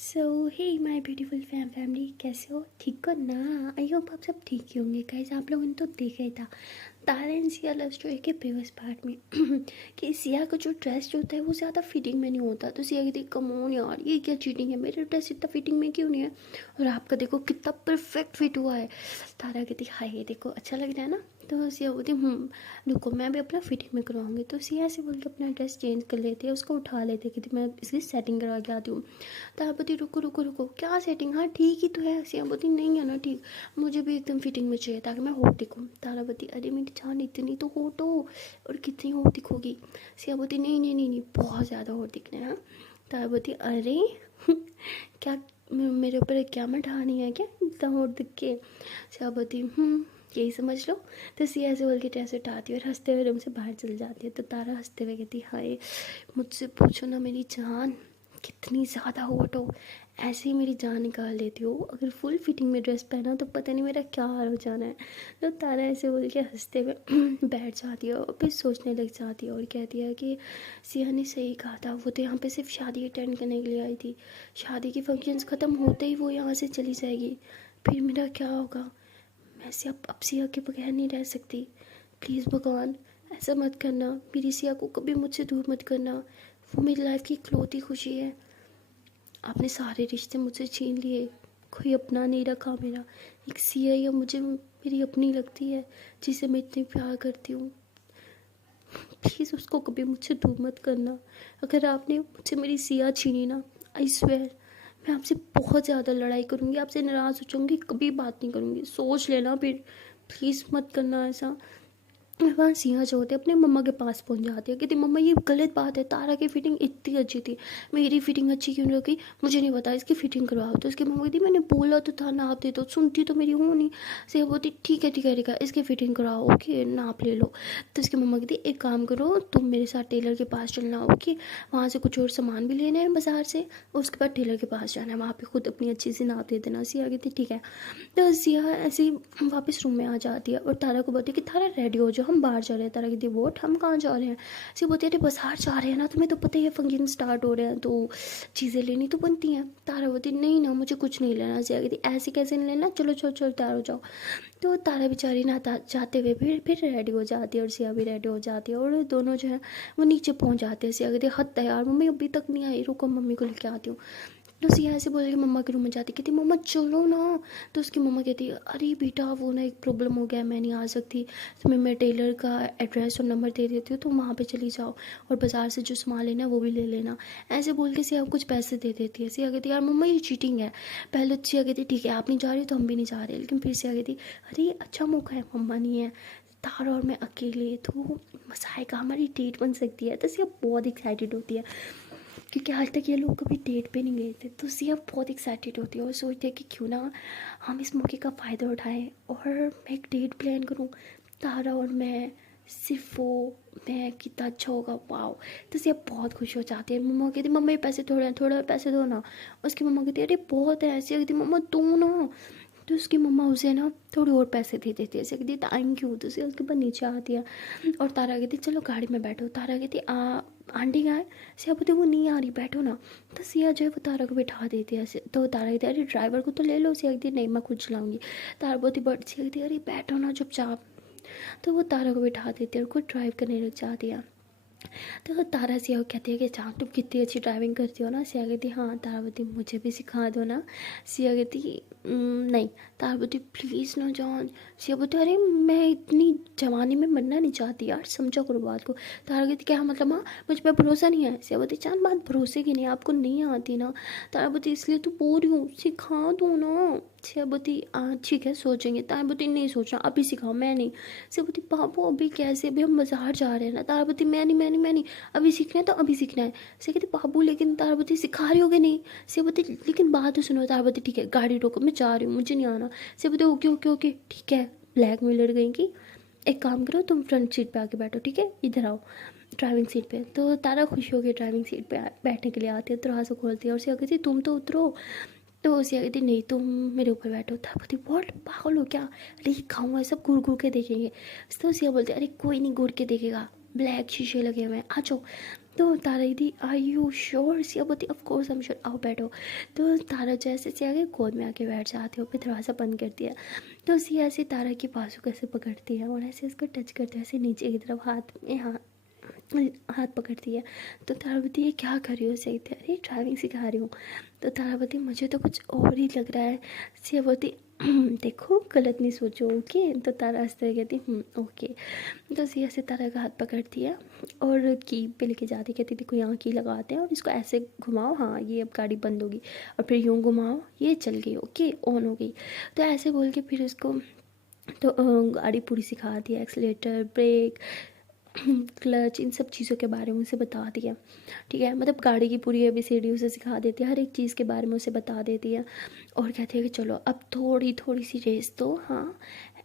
So hey my beautiful family, कैसे हो? ठीक हो ना? आई होप आप सब ठीक ही होंगे। गाइस, आप लोगों ने तो देखा ही था तारा एंड सिया लव स्टोरी के प्रीवियस पार्ट में कि सिया का जो ड्रेस जो होता है वो ज़्यादा फिटिंग में नहीं होता। तो सिया कहती कम ऑन यार, ये क्या चीटिंग है, मेरा ड्रेस इतना फिटिंग में क्यों नहीं है और आपका देखो कितना परफेक्ट फिट हुआ है। तारा कहती हाय ये देखो अच्छा लग रहा है ना। तो सिया बोलती रुको मैं भी अपना फिटिंग में करवाऊंगी। तो सिया ऐसे बोल के अपना ड्रेस चेंज कर लेती है, उसको उठा लेते कि मैं इसकी सेटिंग करवा के आती हूँ। तारा बोलती रुको रुको रुको, क्या सेटिंग? हाँ ठीक ही तो है। सिया बोलती नहीं है ना ठीक, मुझे भी एकदम फिटिंग में चाहिए ताकि मैं हॉट दिखूँ। तारा बोलती अरे मेरी जान इतनी तो हॉट हो, और कितनी हॉट दिखोगी? सिया बोलती नहीं नहीं नहीं नहीं, बहुत ज़्यादा हॉट दिखना है। हाँ। तारा बोलती अरे क्या मेरे ऊपर क्या मैं ढानी है क्या इतना हॉट दिख के? सिया बोलती यही समझ लो। तो सिया ऐसे बोल के ड्रेस उठाती है और हंसते हुए रूम से बाहर चल जाती है। तो तारा हंसते हुए कहती हाय मुझसे पूछो ना मेरी जान, कितनी ज़्यादा हॉट हो, ऐसे ही मेरी जान निकाल देती हो। अगर फुल फिटिंग में ड्रेस पहना तो पता नहीं मेरा क्या हाल हो जाना है। तो तारा ऐसे बोल के हंसते हुए बैठ जाती है और फिर सोचने लग जाती है और कहती है कि सिया ने सही कहा था, वो तो यहाँ पे सिर्फ शादी अटेंड करने के लिए आई थी। शादी की फंक्शंस ख़त्म होते ही वो यहाँ से चली जाएगी, फिर मेरा क्या होगा? मैं सिया अब सिया के बगैर नहीं रह सकती। प्लीज़ भगवान ऐसा मत करना, मेरी सिया को कभी मुझसे दूर मत करना। वो मेरी लाइफ की इकलौती खुशी है। आपने सारे रिश्ते मुझसे छीन लिए, कोई अपना नहीं रखा मेरा। एक सिया या मुझे मेरी अपनी लगती है, जिसे मैं इतनी प्यार करती हूँ। प्लीज़ उसको कभी मुझसे दूर मत करना। अगर आपने मुझसे मेरी सिया छीनी ना, आई स्वेयर मैं आपसे बहुत ज़्यादा लड़ाई करूँगी, आपसे नाराज़ हो जाऊँगी, कभी बात नहीं करूँगी। सोच लेना फिर, प्लीज़ मत करना ऐसा। वहाँ सिया जो होते अपने मम्मा के पास पहुँच जाती है, कहती मम्मा ये गलत बात है, तारा की फ़िटिंग इतनी अच्छी थी, मेरी फ़िटिंग अच्छी क्यों नहीं रखी? मुझे नहीं पता, इसकी फ़िटिंग करवाओ। तो उसकी मम्मा कहती मैंने बोला तो था नाप दे दो, सुनती तो मेरी हो नहीं। सिया बोलती ठीक है ठीक है ठीक है, इसकी फ़िटिंग कराओ, ओके नाप ले लो। तो उसकी मम्मा कहती एक काम करो, तुम मेरे साथ टेलर के पास चलना, ओके वहाँ से कुछ और सामान भी लेना है बाज़ार से, उसके बाद टेलर के पास जाना है, वहाँ पर खुद अपनी अच्छी सी नाप दे देना। सिया कहती ठीक है। तो सिया ऐसे ही वापस रूम में आ जाती है और तारा को बोलती है कि तारा रेडी हो जाओ, हम बाहर जा रहे हैं। तारा कहती है वोट हम कहाँ जा रहे हैं? सिया बोलती है अरे बाजार जा रहे हैं ना, तुम्हें तो पता ही है फंक्शन स्टार्ट हो रहे हैं तो चीज़ें लेनी तो बनती हैं। तारा बोलती नहीं ना मुझे कुछ नहीं लेना। सिया कहती ऐसे कैसे नहीं लेना, चलो चलो चलो तैयार हो जाओ। तो तारा बेचारी ना जाते हुए फिर रेडी हो जाती है और सिया भी रेडी हो जाती है और दोनों जो है वो नीचे पहुँच जाते हैं। सिया कहती है हद तैयार, मम्मी अभी तक नहीं आई, रुको मम्मी को लेके आती हूँ। तो सिया ऐसे बोल के मम्मा के रूम में जाती, कहती मम्मा चलो ना। तो उसकी मम्मा कहती है अरे बेटा वो ना एक प्रॉब्लम हो गया, मैं नहीं आ सकती, तुम्हें मैं टेलर का एड्रेस और नंबर दे देती हूँ, तो वहाँ पे चली जाओ और बाज़ार से जो सामान लेना है वो भी ले लेना। ऐसे बोल के सिया कुछ पैसे दे देती है। सिया कहती यार मम्मा ये चीटिंग है। पहले तो सिया कहती ठीक है आप नहीं जा रही तो हम भी नहीं जा रहे, लेकिन फिर सिया कहती अरे अच्छा मौका है, मम्मा नहीं है, तारा और मैं अकेले, तो मज़ा आएगा, हमारी डेट बन सकती है। तो सिया बहुत एक्साइटेड होती है क्योंकि आज तक ये लोग कभी डेट पे नहीं गए थे। तो सिया बहुत एक्साइटेड होती है और सोचती है कि क्यों ना हम इस मौके का फ़ायदा उठाएं और मैं एक डेट प्लान करूं, तारा और मैं, सिर्फ वो मैं, कितना अच्छा होगा वाओ। तो सिया बहुत खुश हो जाती है। मम्मा कहती मम्मा ये पैसे थोड़े हैं, थोड़ा पैसे दो ना। उसकी मम्मा कहती है अरे बहुत है। सिया कहती मम्मा दो ना। तो उसकी मम्मा उसे ना थोड़े और पैसे दे देती है। सिया कहती थैंक यू। तो सिया उसके बाद नीचे आती है और तारा कहती चलो गाड़ी में बैठो। तारा कहती आंटी कहाँ है? सिया बोलती वो नहीं आ रही, बैठो ना। तो सिया जो है वो तारा को बिठा देती है। तो तारा कहती है अरे ड्राइवर को तो ले लो। सिया कहती नहीं मैं खुद चलाऊंगी। तारा बोलती बट, सिया कहती अरे बैठो ना चुपचाप। तो वो तारा को बिठा देती है और खुद ड्राइव करने लग जाती है। तो तारा सिया को कहती है कि जान तुम कितनी अच्छी ड्राइविंग करती हो ना। सिया कहती हाँ। तारा बोलती मुझे भी सिखा दो ना। सिया कहती नहीं। तारा बोलती प्लीज़ ना जान। सिया बोलती अरे मैं इतनी जवानी में मरना नहीं चाहती यार, समझा करो बात को। तारा कहती क्या मतलब? हाँ मुझ पर भरोसा नहीं है। सिया बोलती जान बात भरोसे की नहीं, आपको नहीं आती ना। तारा बोलती इसलिए तो बोल रही हूँ सिखा दो ना। सिया बोलती ठीक है सोचेंगे। तारा बोलती नहीं सोचना, अभी सिखाओ, मैं नहीं। सिया बोलती बाबू अभी कैसे, अभी हम बाजार जा रहे हैं ना। तारा बोलती मैं नहीं, अभी सीखना है तो अभी सीखना है। सिया कहती बाबू लेकिन, तारा बोलती सिखा रही होगे नहीं। सिया बोलती लेकिन बात तो सुनो। तारा बोलती ठीक है गाड़ी रोको, मैं जा रही हूँ, मुझे नहीं आना। सिया बोलती ओके ओके ओके ठीक है। ब्लैक मिलर गई कि एक काम करो तुम फ्रंट सीट पे आके बैठो, ठीक है इधर आओ ड्राइविंग सीट पे। तो तारा खुश हो गई ड्राइविंग सीट पे बैठने के लिए आती है, दरवाज़ा खोलती है और सिया कहती तुम तो उतरो। तो सिया कहती नहीं तुम मेरे ऊपर बैठो। तारा बोलती वॉट पागल हो क्या? अरे खाऊंगा सब घूर घूर के देखेंगे। तो सिया बोलती अरे कोई नहीं घूर के देखेगा, ब्लैक शीशे लगे हुए हैं आ जाओ। तो तारा दीदी आर यू श्योर? सिया बोलती of course I am sure, आओ बैठो। तो तारा जैसे सिया के गोद में आके बैठ जाती है, फिर दरवाज़ा बंद कर दिया। तो सिया ऐसे तारा की बाजू कैसे पकड़ती है और ऐसे उसको टच करते हैं, ऐसे नीचे की तरफ हाथ में हाथ पकड़ती है। तो तारा बोलती है क्या कर रही हो? सही थे, अरे ड्राइविंग सिखा रही हूँ। तो तारा बोलती मुझे तो कुछ और ही लग रहा है। सिया बोलती देखो गलत नहीं सोचो, ओके। तो तारा हंसते हुए कहती ओके। तो सिया से तारा का हाथ पकड़ती है और की पे लेके जाती, कहती देखो यहाँ की लगाते हैं और इसको ऐसे घुमाओ, हाँ ये अब गाड़ी बंद होगी, और फिर यूँ घुमाओ, ये चल गई, ओके ऑन हो गई। तो ऐसे बोल के फिर उसको तो गाड़ी पूरी सिखा दी, एक्सीलेटर, ब्रेक, क्लच, इन सब चीज़ों के बारे में उसे बता दिया। ठीक है, मतलब गाड़ी की पूरी ABCD उसे सिखा देती है, हर एक चीज़ के बारे में उसे बता देती है। और कहती है कि चलो अब थोड़ी थोड़ी सी रेस दो, हाँ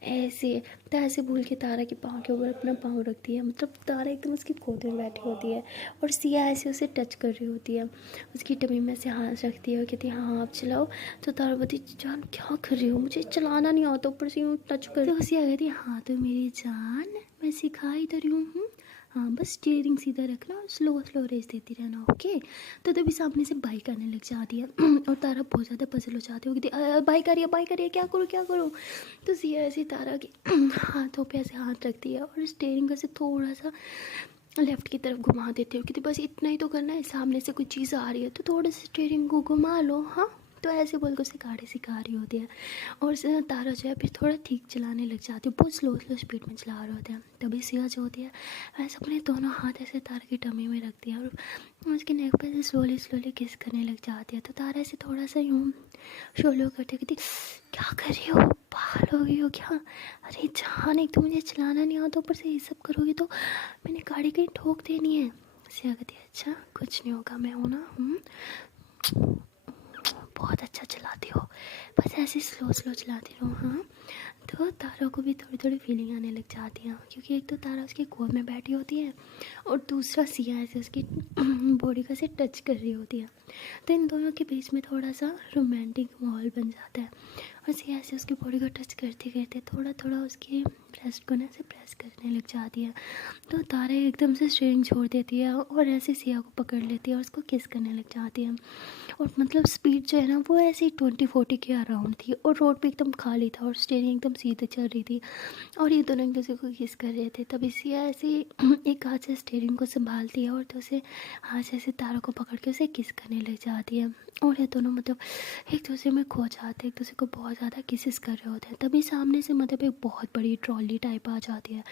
ऐसे। तो ऐसे भूल के तारा के पाँव के ऊपर अपना पाँव रखती है, मतलब तारा एकदम उसकी गोद में बैठी होती है और सिया ऐसे उसे टच कर रही होती है, उसकी टमी में से हाथ रखती है और कहती है हाँ आप चलाओ। तो तारा बोलती जान क्या कर रही हो, मुझे चलाना नहीं आता, ऊपर से यूँ टच कर। तो सिया कहती हाँ तो मेरी जान मैं सिखा ही तो रही हूँ, हाँ बस स्टीयरिंग सीधा रखना और स्लो स्लो रेस देती रहना, ओके। तो तभी सामने से बाइक आने लग जाती है और तारा बहुत ज़्यादा पजल हो जाती है, कहती बाइक आ रही है, बाइक आ रही है, क्या करूँ क्या करूँ। तो सिया ऐसे तारा के हाथों पे ऐसे हाथ रखती है और स्टीयरिंग को से थोड़ा सा लेफ़्ट की तरफ घुमा देती है, क्योंकि बस इतना ही तो करना है, सामने से कोई चीज़ आ रही है तो थोड़ा सा स्टीयरिंग को घुमा लो, हाँ। तो ऐसे बोल के उसे गाड़ी सिखा रही होती है और तारा जो है फिर थोड़ा ठीक चलाने लग जाती है, बहुत स्लो स्लो स्पीड में चला रहे होते हैं। तभी सिया जो होती है वैसे अपने दोनों हाथ ऐसे तारा की टमी में रखती है और उसके नेक पे से स्लोली स्लोली किस करने लग जाती है। तो तारा ऐसे थोड़ा सा यूँ शोलो करते कहती क्या कर रही हो, पागल हो गई हो क्या? अरे जान एक तो मुझे चलाना नहीं आता, ऊपर से ये सब करोगी तो मैंने गाड़ी कहीं ठोक देनी है। सिया कहती है अच्छा कुछ नहीं होगा, मैं हूँ ना, बहुत अच्छा चलाती हो, बस ऐसे स्लो स्लो चलाती रहो, हाँ। तो तारा को भी थोड़ी थोड़ी फीलिंग आने लग जाती है, क्योंकि एक तो तारा उसकी गोद में बैठी होती है और दूसरा सिया ऐसे उसकी बॉडी का से टच कर रही होती है। तो इन दोनों के बीच में थोड़ा सा रोमांटिक माहौल बन जाता है और सिया ऐसे उसकी बॉडी को टच करते करते थोड़ा थोड़ा उसके ब्रेस्ट को ना ऐसे प्रेस करने लग जाती है। तो तारा एकदम से स्टीयरिंग छोड़ देती है और ऐसे सिया को पकड़ लेती है और उसको किस करने लग जाती है। और मतलब स्पीड जो है ना वो ऐसे ही 20-40 के अराउंड थी और रोड पे एकदम खाली था और स्टीयरिंग एकदम सीधे चल रही थी और ये दोनों एक दूसरे को किस कर रहे थे। तभी सिया ऐसे एक हाथ से स्टीयरिंग को संभालती है और दूसरे हाथ से ऐसे तारों को पकड़ के उसे किस करने लग जाती है और ये दोनों मतलब एक दूसरे में खो जाते हैं, एक दूसरे को बहुत ज़्यादा किसेस कर रहे होते हैं। तभी सामने से मतलब एक बहुत बड़ी ट्रॉली टाइप आ जाती है।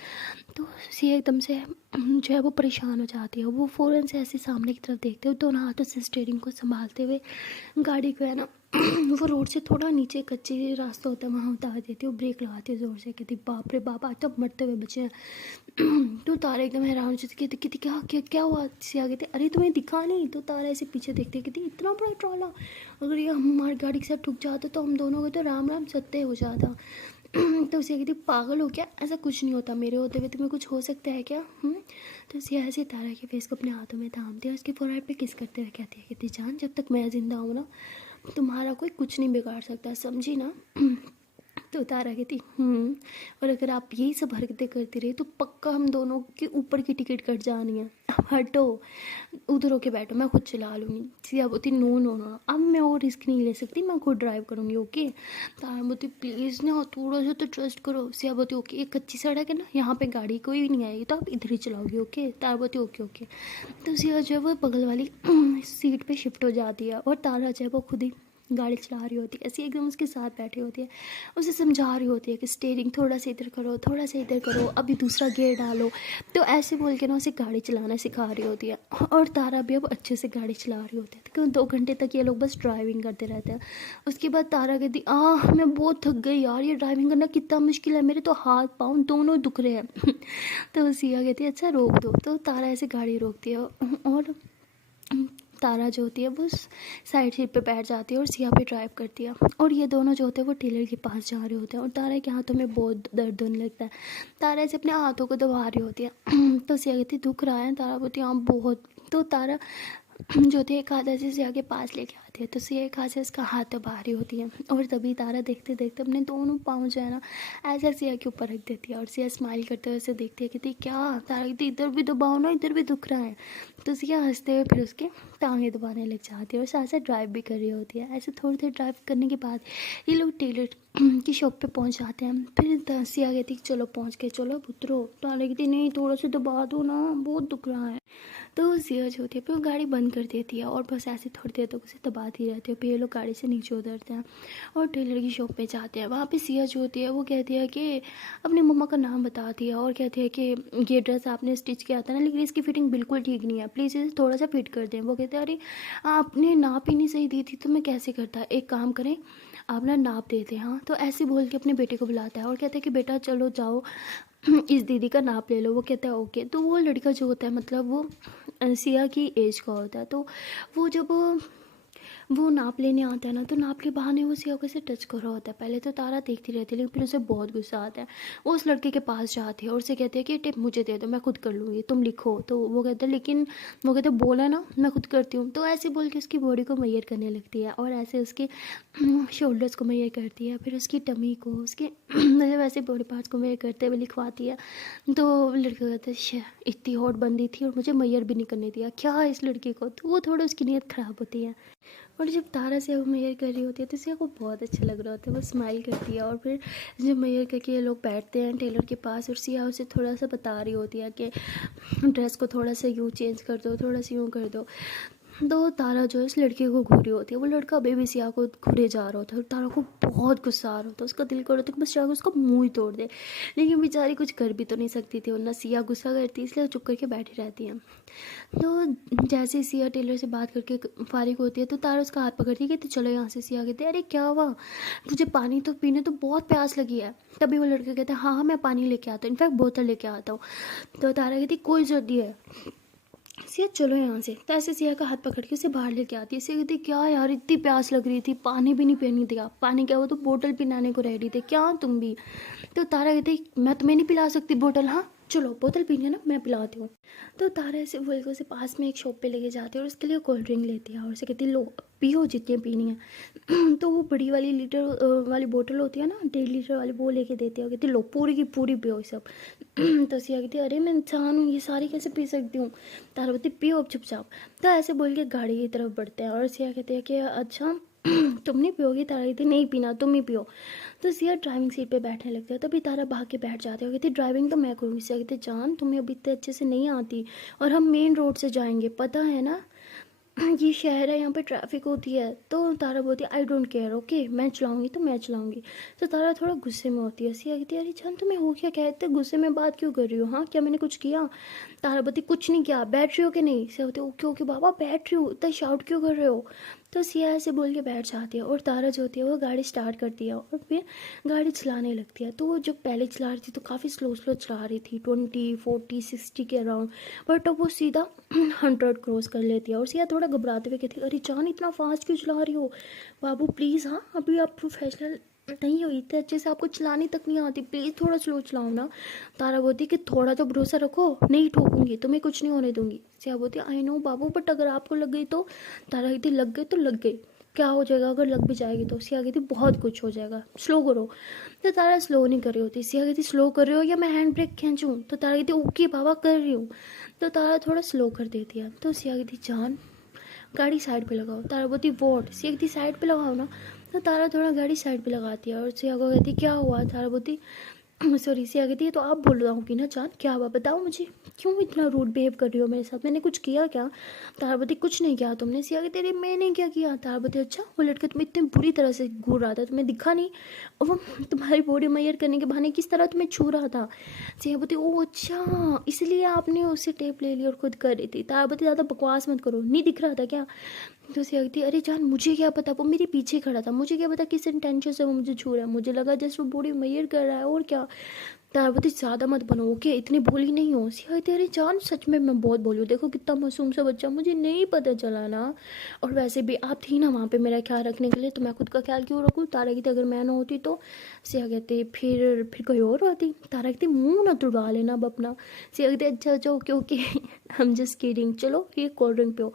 तो सिया एकदम से जो है वो परेशान हो जाती है, वो फ़ौरन से ऐसे सामने की तरफ देखते हो, दोनों हाथों से स्टीयरिंग को संभालते हुए गाड़ी को है ना वो रोड से थोड़ा नीचे कच्चे रास्ता होता है वहाँ उतार देती है, वो ब्रेक लगाती है ज़ोर से, कहती बाप रे बाप आज तब मरते हुए बचे हैं। तो तारा एकदम हैरान हो जाती, कहती क्या क्या क्या हुआ? सिया कहते अरे तुम्हें दिखा नहीं? तो तारा ऐसे पीछे देखते कहती इतना बड़ा ट्रॉला, अगर ये हमारी गाड़ी के साथ ठुक जाता तो हम दोनों को तो राम राम सत्य हो जाता। तो सिया कहती पागल हो क्या, ऐसा कुछ नहीं होता, मेरे होते हुए तुम्हें कुछ हो सकता है क्या? तो सिया ऐसे तारा के फेस को अपने हाथों में थामती है, उसके फोरहेड पे किस करते हुए कहती है कहती जान जब तक मैं ज़िंदा हूँ ना तुम्हारा कोई कुछ नहीं बिगाड़ सकता, समझी ना? तो तारा कहती और अगर आप यही सब हरकतें करती रही तो पक्का हम दोनों के ऊपर की टिकट कट जानी है, अब हटो उधर होके बैठो, मैं खुद चला लूँगी। सिया बोलती नो नो नो अब मैं और रिस्क नहीं ले सकती, मैं खुद ड्राइव करूँगी, ओके। तारा बोलती प्लीज़ ना थोड़ा सा तो ट्रस्ट करो। सिया बोलती ओके एक कच्ची सड़क है ना, यहाँ पे गाड़ी कोई भी नहीं आएगी तो आप इधर ही चलाओगी, ओके। तारा बोलती ओके ओके। तो सिया जो है वो बगल वाली सीट पे शिफ्ट हो जाती है और तारा जो है वो खुद ही गाड़ी चला रही होती है, ऐसी एकदम उसके साथ बैठी होती है, उसे समझा रही होती है कि स्टीयरिंग थोड़ा सा इधर करो, थोड़ा सा इधर करो, अभी दूसरा गियर डालो। तो ऐसे बोल के ना उसे गाड़ी चलाना सिखा रही होती है और तारा भी अब अच्छे से गाड़ी चला रही होती है, क्योंकि 2 घंटे तक ये लोग बस ड्राइविंग करते रहते हैं। उसके बाद तारा कहती मैं बहुत थक गई यार, ये ड्राइविंग करना कितना मुश्किल है, मेरे तो हाथ पाँव दोनों दुख रहे हैं। तो सिया कहती है अच्छा रोक दो। तो तारा ऐसे गाड़ी रोकती है और तारा जो होती है वो साइड सीट पे बैठ जाती है और सिया पे ड्राइव करती है और ये दोनों जो होते हैं वो टेलर के पास जा रहे होते हैं और तारा के हाथों में बहुत दर्द होने लगता है। तारा ऐसे अपने हाथों को दबा रही होती है तो सिया कहती दुख रहा है? तारा बोलती हाँ बहुत। तो तारा जो होती है एक हाथ ऐसे सिया के पास लेके आती है, तो सिया एक हाथ से इसका हाथ तो बाहर ही होती है, और तभी तारा देखते देखते अपने दोनों पाँव जो है ना ऐसे सिया के ऊपर रख देती है, और सिया स्माइल करते हुए ऐसे देखती है, कहती क्या तारा, कहती इधर भी दबाओ ना, इधर भी दुख रहा है। तो सिया हंसते हुए फिर उसके टांगे दबाने लग जाती है, और साथ साथ ड्राइव भी कर रही होती है। ऐसे थोड़ी देर ड्राइव करने के बाद ये लोग टेलर की शॉप पे पहुंच जाते हैं। फिर सिया कहती चलो पहुंच गए, चलो उतरो। तारा कहती नहीं, थोड़ा सा दबा दो ना, बहुत दुख रहा है। तो सिया जो होती है फिर वो गाड़ी बंद कर देती है, और बस ऐसे थोड़ी देर तक उसे दबाती रहती है। फिर ये लोग गाड़ी से नीचे उतरते हैं और टेलर की शॉप पे जाते हैं। वहाँ पे सिया जो होती है वो कहती है कि अपनी मम्मा का नाम बताती है, और कहती है कि ये ड्रेस आपने स्टिच किया था ना, लेकिन इसकी फिटिंग बिल्कुल ठीक नहीं है, प्लीज़ इसे थोड़ा सा फिट कर दें। वो कहते हैं अरे आपने नाप ही नहीं सही दी थी तो मैं कैसे करता, एक काम करें आप ना नाप देते। हाँ, तो ऐसे बोल के अपने बेटे को बुलाता है और कहता है कि बेटा चलो जाओ इस दीदी का नाप ले लो। वो कहता है ओके। तो वो लड़का जो होता है मतलब वो सिया की एज का होता है, तो वो जब वो नाप लेने आता है ना, तो नाप के बहाने वो सिया को ऐसे टच कर रहा होता है। पहले तो तारा देखती रहती है, लेकिन फिर उसे बहुत गुस्सा आता है। वो उस लड़के के पास जाती है और उसे कहती है कि टिप मुझे दे दो, मैं खुद कर लूँगी, तुम लिखो। तो वो कहता है लेकिन वो कहते बोला ना मैं खुद करती हूँ। तो ऐसे बोल के उसकी बॉडी को मैयर करने लगती है, और ऐसे उसके शोल्डर्स को मैयर करती है, फिर उसकी टमी को, उसके मतलब ऐसे बॉडी पार्ट्स को मैयर करते हुए लिखवाती है। तो लड़का कहता है "शे, इतनी हॉट बंदी थी और मुझे मैयर भी नहीं करने दिया, क्या है इस लड़की को"। तो वो थोड़ा उसकी नीयत ख़राब होती है। और जब तारा से वो मैयर कर रही होती है तो सिया को बहुत अच्छा लग रहा होता है, वो स्माइल करती है। और फिर जब मैयर करके ये लोग बैठते हैं टेलर के पास, और सिया उसे थोड़ा सा बता रही होती है कि ड्रेस को थोड़ा सा यूँ चेंज कर दो, थोड़ा सा यूँ कर दो। तो तारा जो है इस लड़के को घूरी होती है, वो लड़का बेबी सिया को घूरे जा रहा होता है, और तारा को बहुत गुस्सा आ रहा होता है। उसका दिल कर रहा होता है कि बस जाकर उसका मुंह ही तोड़ दे, लेकिन बेचारी कुछ कर भी तो नहीं सकती थी, वरना सिया गुस्सा करती, इसलिए चुप करके बैठी रहती है। तो जैसे ही सिया टेलर से बात करके फारिग होती है, तो तारा उसका हाथ पकड़ती है, कहती चलो यहाँ से। सिया कहती है अरे क्या हुआ, तुझे पानी तो पीने तो बहुत प्यास लगी है। तभी वो लड़का कहता है हाँ हाँ मैं पानी लेके आता हूँ, इनफैक्ट बोतल लेके आता हूँ। तो तारा कहती कोई जरूरत नहीं है, सिया चलो यहाँ से। तो ऐसे सिया का हाथ पकड़ के उसे बाहर लेके आती है। सिया कहती क्या यार इतनी प्यास लग रही थी, पानी भी नहीं पीने दिया। पानी क्या, वो तो बोतल पिलाने को रेडी थे, क्या तुम भी। तो तारा कहती मैं तुम्हें नहीं पिला सकती बोतल, हाँ चलो बोतल पीनी है ना मैं पिलाती हूँ। तो तारा ऐसे बोल के उसे पास में एक शॉप पे लेके जाती है, और उसके लिए कोल्ड ड्रिंक लेती है, और उसे कहती लो पियो जितनी पीनी है। तो वो बड़ी वाली लीटर वाली बोतल होती है ना, 1.5 लीटर वाली, वो लेके देती है, और कहती लो पूरी की पूरी पियो सब। तो सिया कहती है अरे मैं इंसान हूँ, ये सारी कैसे पी सकती हूँ। तारा बोलती पियो अब चुपचाप। तो ऐसे बोल के गाड़ी की तरफ बढ़ते हैं, और सिया कहती है कि अच्छा तुम नहीं पियोगी। तारा कहती नहीं पीना, तुम ही पियो। तो सिया ड्राइविंग सीट पे बैठने लगता है, तभी तारा भाग के बैठ जाती है, कहती ड्राइविंग तो मैं करूँगी। सिया कहती जान तुम्हें अभी इतने अच्छे से नहीं आती, और हम मेन रोड से जाएंगे पता है ना, ये शहर है, यहाँ पे ट्रैफिक होती है। तो तारा बोलती है आई डोंट केयर, ओके मैं चलाऊंगी तो मैं चलाऊंगी। तो तारा थोड़ा गुस्से में होती है। सिया कहती है अरे जान तुम्हें हो क्या, कहते गुस्से में बात क्यों कर रही हो, हाँ क्या मैंने कुछ किया। तारा बोलती कुछ नहीं किया, बैठ रही हो कि नहीं। सिया होती ओके ओके बाबा बैठ रही हो, इतना शाउट क्यों कर रहे हो। तो सिया ऐसे बोल के बैठ जाती है, और तारा जो होती है वो गाड़ी स्टार्ट करती है, और फिर गाड़ी चलाने लगती है। तो वो जब पहले चला रही थी तो काफ़ी स्लो स्लो चला रही थी, 20 40 60 के अराउंड, बट अब वो सीधा 100 क्रॉस कर लेती है। और सिया थोड़ा घबराते हुए कहती है अरे जान इतना फास्ट क्यों चला रही हो, बाबू प्लीज़, हाँ अभी आप प्रोफेशनल नहीं हो, इतने अच्छे से आपको चलानी तक नहीं आती, प्लीज़ थोड़ा स्लो चलाओ ना। तारा बोलती कि थोड़ा तो भरोसा रखो, नहीं ठोकूंगी, तुम्हें कुछ नहीं होने दूंगी। सिया बोलती आई नो बाबू, बट अगर आपको लग गई तो। तारा कहती लग गई तो लग गई, क्या हो जाएगा अगर लग भी जाएगी तो। सिया कहती बहुत कुछ हो जाएगा, स्लो करो। तो तारा स्लो नहीं कर रही होती। सिया कहती स्लो कर रही हो या मैं हैंड ब्रेक खींचूं। तो तारा कहती ओके बाबा कर रही हूँ। तो तारा थोड़ा स्लो कर देती है। तो सिया कहती जान गाड़ी साइड पे लगाओ। तारा बोलती वोट। सिया कहती साइड पे लगाओ ना। तो तारा थोड़ा गाड़ी साइड पे लगाती है, और सिया को कहती क्या हुआ। तारा बोलती सॉरी। सिया कहती है तो आप बोल रहा हूँ कि ना जान क्या हुआ बताओ मुझे, क्यों इतना रूड बिहेव कर रही हो मेरे साथ, मैंने कुछ किया क्या। तारा बोलती कुछ नहीं किया तुमने। सिया कहती अरे मैंने क्या किया। तारा बोलती अच्छा वो लड़का तुम्हें इतनी बुरी तरह से घूर रहा था, तुम्हें दिखा नहीं, और वो तुम्हारी बॉडी मैयर करने के बहाने किस तरह तुम्हें छू रहा था। सिया बोलती ओ अच्छा इसलिए आपने उससे टेप ले ली और खुद कर रही थी। तारा बोलती ज़्यादा बकवास मत करो, नहीं दिख रहा था क्या। तो सिया कहती अरे जान मुझे क्या पता, वो मेरे पीछे खड़ा था, मुझे क्या पता किस इंटेंशन से वो मुझे छू रहा है, मुझे लगा जस्ट वो बॉडी मैयर कर रहा है और क्या। तारावती ज़्यादा मत बनो ओके, इतनी भोली नहीं हो। सिया तेरी जान सच में मैं बहुत भोली हूँ, देखो कितना मासूम सा बच्चा, मुझे नहीं पता चला ना। और वैसे भी आप थी ना वहाँ पे मेरा ख्याल रखने के लिए, तो मैं खुद का ख्याल क्यों रखूँ। तारा कहती अगर मैं ना होती तो। सिया कहते फिर कोई और होती। तारा कहती मुँह ना तुड़वा लेना अब अपना। सिया कहते अच्छा अच्छा okay okay I am just kidding, चलो ये कोल्ड ड्रिंक पियो।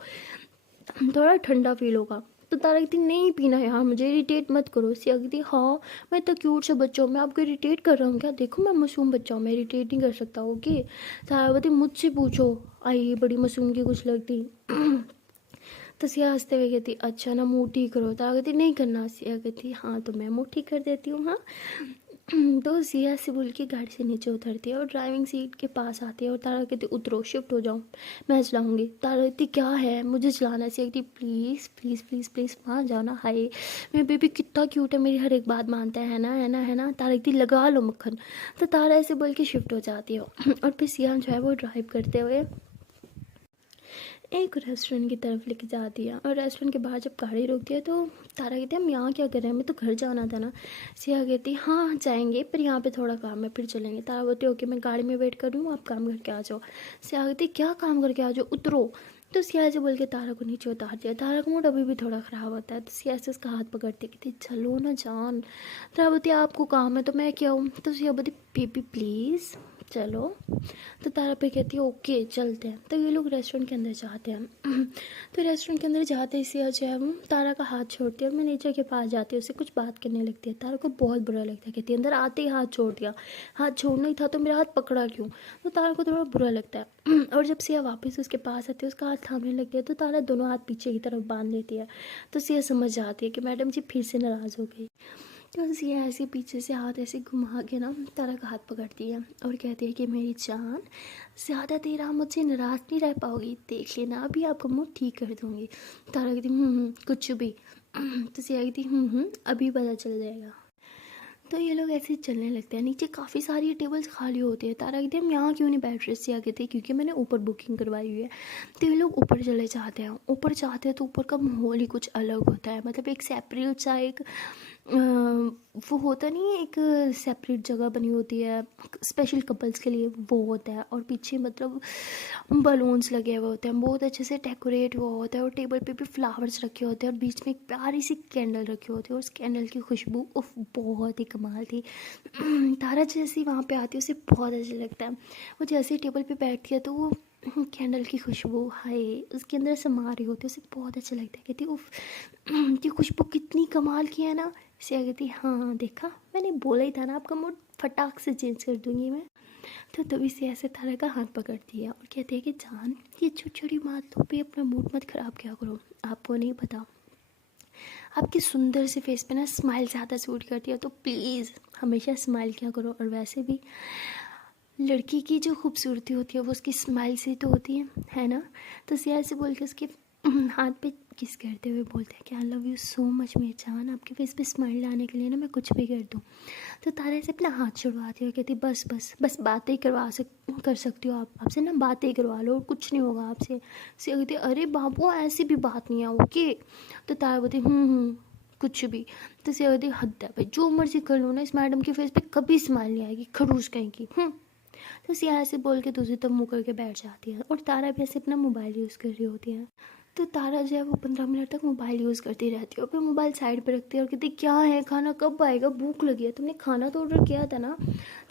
थोड़ा ठंडा फील होगा। तो तारा कहती नहीं पीना यार, मुझे इरिटेट मत करो। सिया कहती हाँ मैं तो क्यूट से बच्चा हूँ, मैं आपको इरिटेट कर रहा हूँ क्या? देखो मैं मासूम बच्चा हूँ, मैं इरिटेट नहीं कर सकता। ओके। तारा कहती मुझसे पूछो, आई बड़ी मासूम की कुछ लगती। तो सिया हंसते हुए कहती अच्छा ना मुँह ठीक करो। तारा कहती नहीं करना। सिया कहती हाँ तो मैं मुँह ठीक कर देती हूँ हाँ। तो सिया से बोल के गाड़ी से नीचे उतरती है और ड्राइविंग सीट के पास आती है और तारा कहती उतरो, शिफ्ट हो जाऊँ, मैं चलाऊंगी। तारा कहती क्या है, मुझे चलाना है। सिया कहती प्लीज़ प्लीज़ प्लीज़ प्लीज़ मान जाओ ना। हाय मेरा बेबी कितना क्यूट है, मेरी हर एक बात मानता है ना, है ना, है ना। तारा कहती लगा लो मक्खन। तो तारा ऐसे बोल के शिफ्ट हो जाती है और फिर सिया जो है वो ड्राइव करते हुए एक रेस्टोरेंट की तरफ लेके जाती है। और रेस्टोरेंट के बाहर जब गाड़ी रोकती है तो तारा कहती है हम यहाँ क्या कर रहे हैं, हमें तो घर जाना था ना। सिया कहती हाँ जाएंगे पर यहाँ पे थोड़ा काम है फिर चलेंगे। तारा बोलती ओके मैं गाड़ी में वेट कर रही हूँ, आप काम करके आ जाओ। सिया कहती क्या काम करके आ जाओ, उतरो। तो सिया ऐसे बोल के तारा को नीचे उतार दिया। तारा का मूड अभी भी थोड़ा ख़राब होता है तो सिया से उसका हाथ पकड़ती कहती चलो ना जान। तारा बोलती आपको काम है तो मैं क्या हूँ। तो सिया बोलती बेबी प्लीज़ चलो। तो तारा पे कहती है ओके चलते हैं। तो ये लोग रेस्टोरेंट के अंदर जाते हैं। तो रेस्टोरेंट के अंदर जाते ही सिया जो है वो तारा का हाथ छोड़ती है और मैनेजर के पास जाती है, उससे कुछ बात करने लगती है। तारा को बहुत बुरा लगता है, कहती है अंदर आते ही हाथ छोड़ दिया, हाथ छोड़ना ही था तो मेरा हाथ पकड़ा क्यों। तो तारा को थोड़ा बुरा लगता है। और जब सिया वापस उसके पास आती है उसका हाथ थामने लगती है तो तारा दोनों हाथ पीछे की तरफ बांध लेती है। तो सिया समझ जाती है कि मैडम जी फिर से नाराज़ हो गई। तो सिया ऐसे पीछे से हाथ ऐसे घुमा के ना तारा का हाथ पकड़ती है और कहती है कि मेरी जान ज़्यादा देर आप मुझसे नाराज़ नहीं रह पाओगी, देख लेना अभी आपका मूड ठीक कर दूँगी। तारा कहती कुछ भी। तो सिया कहती अभी पता चल जाएगा। तो ये लोग ऐसे ही चलने लगते हैं। नीचे काफ़ी सारी टेबल्स खाली होती है। तारा कहती है हम यहाँ क्यों नहीं बैठ रहे। सिया कहती है क्योंकि मैंने ऊपर बुकिंग करवाई हुई है। तो ये लोग ऊपर चले जाते हैं। ऊपर जाते हैं तो ऊपर का माहौल ही कुछ अलग होता है, मतलब एक सेपरेट सा एक वो होता नहीं है, एक सेपरेट जगह बनी होती है स्पेशल कपल्स के लिए, वो होता है। और पीछे मतलब बलून्स लगे हुए होते हैं, बहुत अच्छे से डेकोरेट हुआ होता है और टेबल पे भी फ्लावर्स रखे होते हैं और बीच में एक प्यारी सी कैंडल रखी होती है और उस कैंडल की खुशबू उफ बहुत ही कमाल थी। तारा जैसे ही वहाँ पे आती है उसे बहुत अच्छा लगता है। वो जैसे ही टेबल पे बैठती है तो वो कैंडल की खुशबू हाय उसके अंदर समा रही होती है, उसे बहुत अच्छा लगता है। कहती उफ ये खुशबू कितनी कमाल की है ना। सिया कहती हाँ देखा मैंने बोला ही था ना आपका मूड फटाक से चेंज कर दूंगी मैं। तो तभी से ऐसे तारा का हाथ पकड़ती है और कहती है कि जान ये छोटी छोटी बातों पे अपना मूड मत ख़राब किया करो, आपको नहीं पता आपके सुंदर से फेस पे ना स्माइल ज़्यादा सूट करती है, तो प्लीज़ हमेशा स्माइल किया करो। और वैसे भी लड़की की जो खूबसूरती होती है वो उसकी स्माइल से तो होती है ना। तो सिया से बोल के उसके हाथ पे किस करते हुए बोलते हैं कि I love you so much मेरी जान, आपके फेस पे स्माइल लाने के लिए ना मैं कुछ भी कर दूँ। तो तारा से अपना हाथ छुड़वाती है और कहती बस बस बस बातें कर सकती हो आप, आपसे ना बातें करवा लो और कुछ नहीं होगा आपसे। सिया कहती अरे बाबू ऐसी भी बात नहीं है ओके। तो तारा बोलती कुछ भी। तो सिया कहती हद है भाई, जो मर्जी कर लो ना इस मैडम के फेस पे कभी स्माइल नहीं आएगी, खड़ूस कहीं की। तो सिया ऐसे बोल के दूसरी तरफ मुँह करके बैठ जाती है और तारा भी ऐसे अपना मोबाइल यूज़ कर रही होती है। तो तारा जो है वो 15 मिनट तक मोबाइल यूज़ करती रहती है और फिर मोबाइल साइड पे रखती है और कहती क्या है खाना कब आएगा, भूख लगी है, तुमने खाना तो ऑर्डर किया था ना।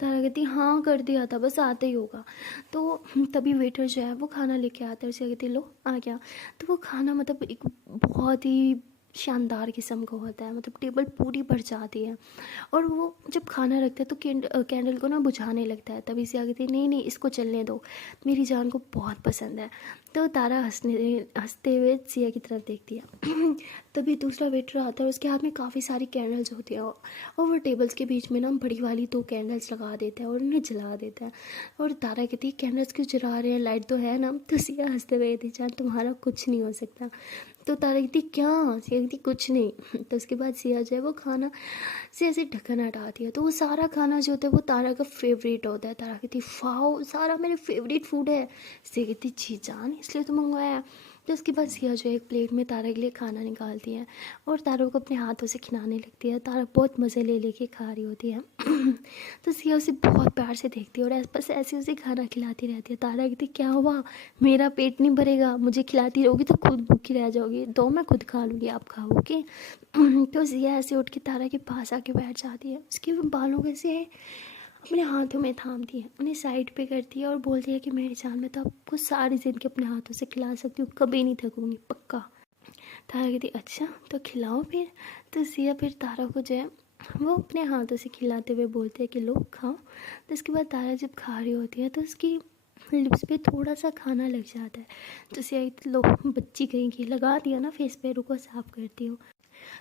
तारा कहती हाँ कर दिया था बस आते ही होगा। तो तभी वेटर जो है वो खाना लेके आता है, उसे कहती लो आ गया। तो वो खाना मतलब एक बहुत ही शानदार किस्म का होता है, मतलब टेबल पूरी भर जाती है। और वो जब खाना रखता है तो कैंडल को ना बुझाने लगता है, तभी से आ गई थी नहीं नहीं इसको चलने दो, मेरी जान को बहुत पसंद है। तो तारा हंसते हुए सिया की तरफ देखती है। तभी दूसरा वेटर आता है, उसके हाथ में काफ़ी सारी कैंडल्स होती हैं और वो टेबल्स के बीच में ना बड़ी वाली 2 कैंडल्स लगा देता है और उन्हें जला देता है। और तारा कहती है कैंडल्स क्यों जला रहे हैं, लाइट तो है ना। तो सिया हंसते हुए कहती जान तुम्हारा कुछ नहीं हो सकता। तो तारा कहती क्या, सिया कहती कुछ नहीं। तो उसके बाद सिया जो है वो खाना से ऐसे ढक्कन हटाती है तो वो सारा खाना जो होता है वो तारा का फेवरेट होता है। तारा कहती वाओ सारा मेरे फेवरेट फूड है। सिया कहती जी जान इसलिए तो मंगवाया है। तो उसके बाद सिया जो है एक प्लेट में तारा के लिए खाना निकालती है और तारा को अपने हाथों से खिलाने लगती है। तारा बहुत मज़े ले लेके खा रही होती है। तो सिया उसे बहुत प्यार से देखती है और बस ऐसे उसे खाना खिलाती रहती है। तारा कहती क्या हुआ मेरा पेट नहीं भरेगा, मुझे खिलाती रहोगी तो खुद भूखी रह जाओगी, दो मैं खुद खा लूँगी आप खाओगे। तो सिया ऐसे उठ के तारा के पास आके बैठ जाती है, उसके बालों को ऐसे अपने हाथों में थामती है, उन्हें साइड पे करती है और बोलती है कि मेरी जान मैं तो आपको सारी ज़िंदगी अपने हाथों से खिला सकती हूँ, कभी नहीं थकूंगी पक्का। तारा कहती अच्छा तो खिलाओ फिर। तो सिया फिर तारा को जो है वो अपने हाथों से खिलाते हुए बोलते हैं कि लो खाओ। तो उसके बाद तारा जब खा रही होती है तो उसकी लिप्स पे थोड़ा सा खाना लग जाता है। तो सिया लो बच्ची कहीं की लगा दिया ना फेस पे, रुको साफ़ करती हूँ।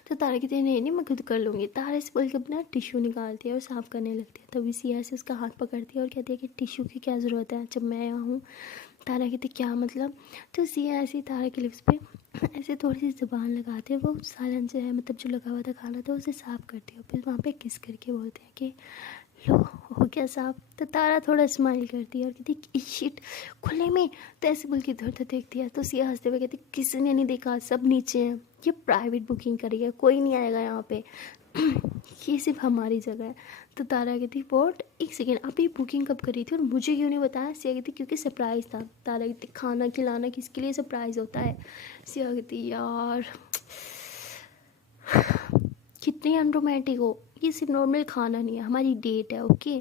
तो तारा कहती है नहीं नहीं मैं खुद कर लूँगी। तारा से बोल के अपना टिश्यू निकालती है और साफ़ करने लगती है। तभी सिया से उसका हाथ पकड़ती है और कहती है कि टिश्यू की क्या ज़रूरत है जब मैं यहाँ हूँ। तारा कहती क्या मतलब। तो सिया ऐसे ही तारा के लिप्स पे ऐसे थोड़ी सी ज़ुबान लगाते हैं, वो सालन जो है मतलब जो लगा हुआ था खाना तो उसे साफ़ करती है। फिर वहाँ पे किस करके बोलते हैं कि लो हो गया साफ। तो तारा थोड़ा स्माइल करती है और कहती शिट खुले में। तो ऐसे बोल के इधर उधर देखती है। तो सिया हंसते हुए कहती किसी ने नहीं देखा, सब नीचे हैं, ये प्राइवेट बुकिंग करी है, कोई नहीं आएगा यहाँ पे ये सिर्फ हमारी जगह है। तो तारा कहती वॉट, एक सेकेंड अभी बुकिंग कब करी थी और मुझे क्यों नहीं बताया। सिया कहती क्योंकि सरप्राइज़ था। तारा कहती खाना खिलाना किसके लिए सरप्राइज़ होता है। सिया कहती यार कितनी अनरोमांटिक हो, ये सिर्फ नॉर्मल खाना नहीं है, हमारी डेट है ओके।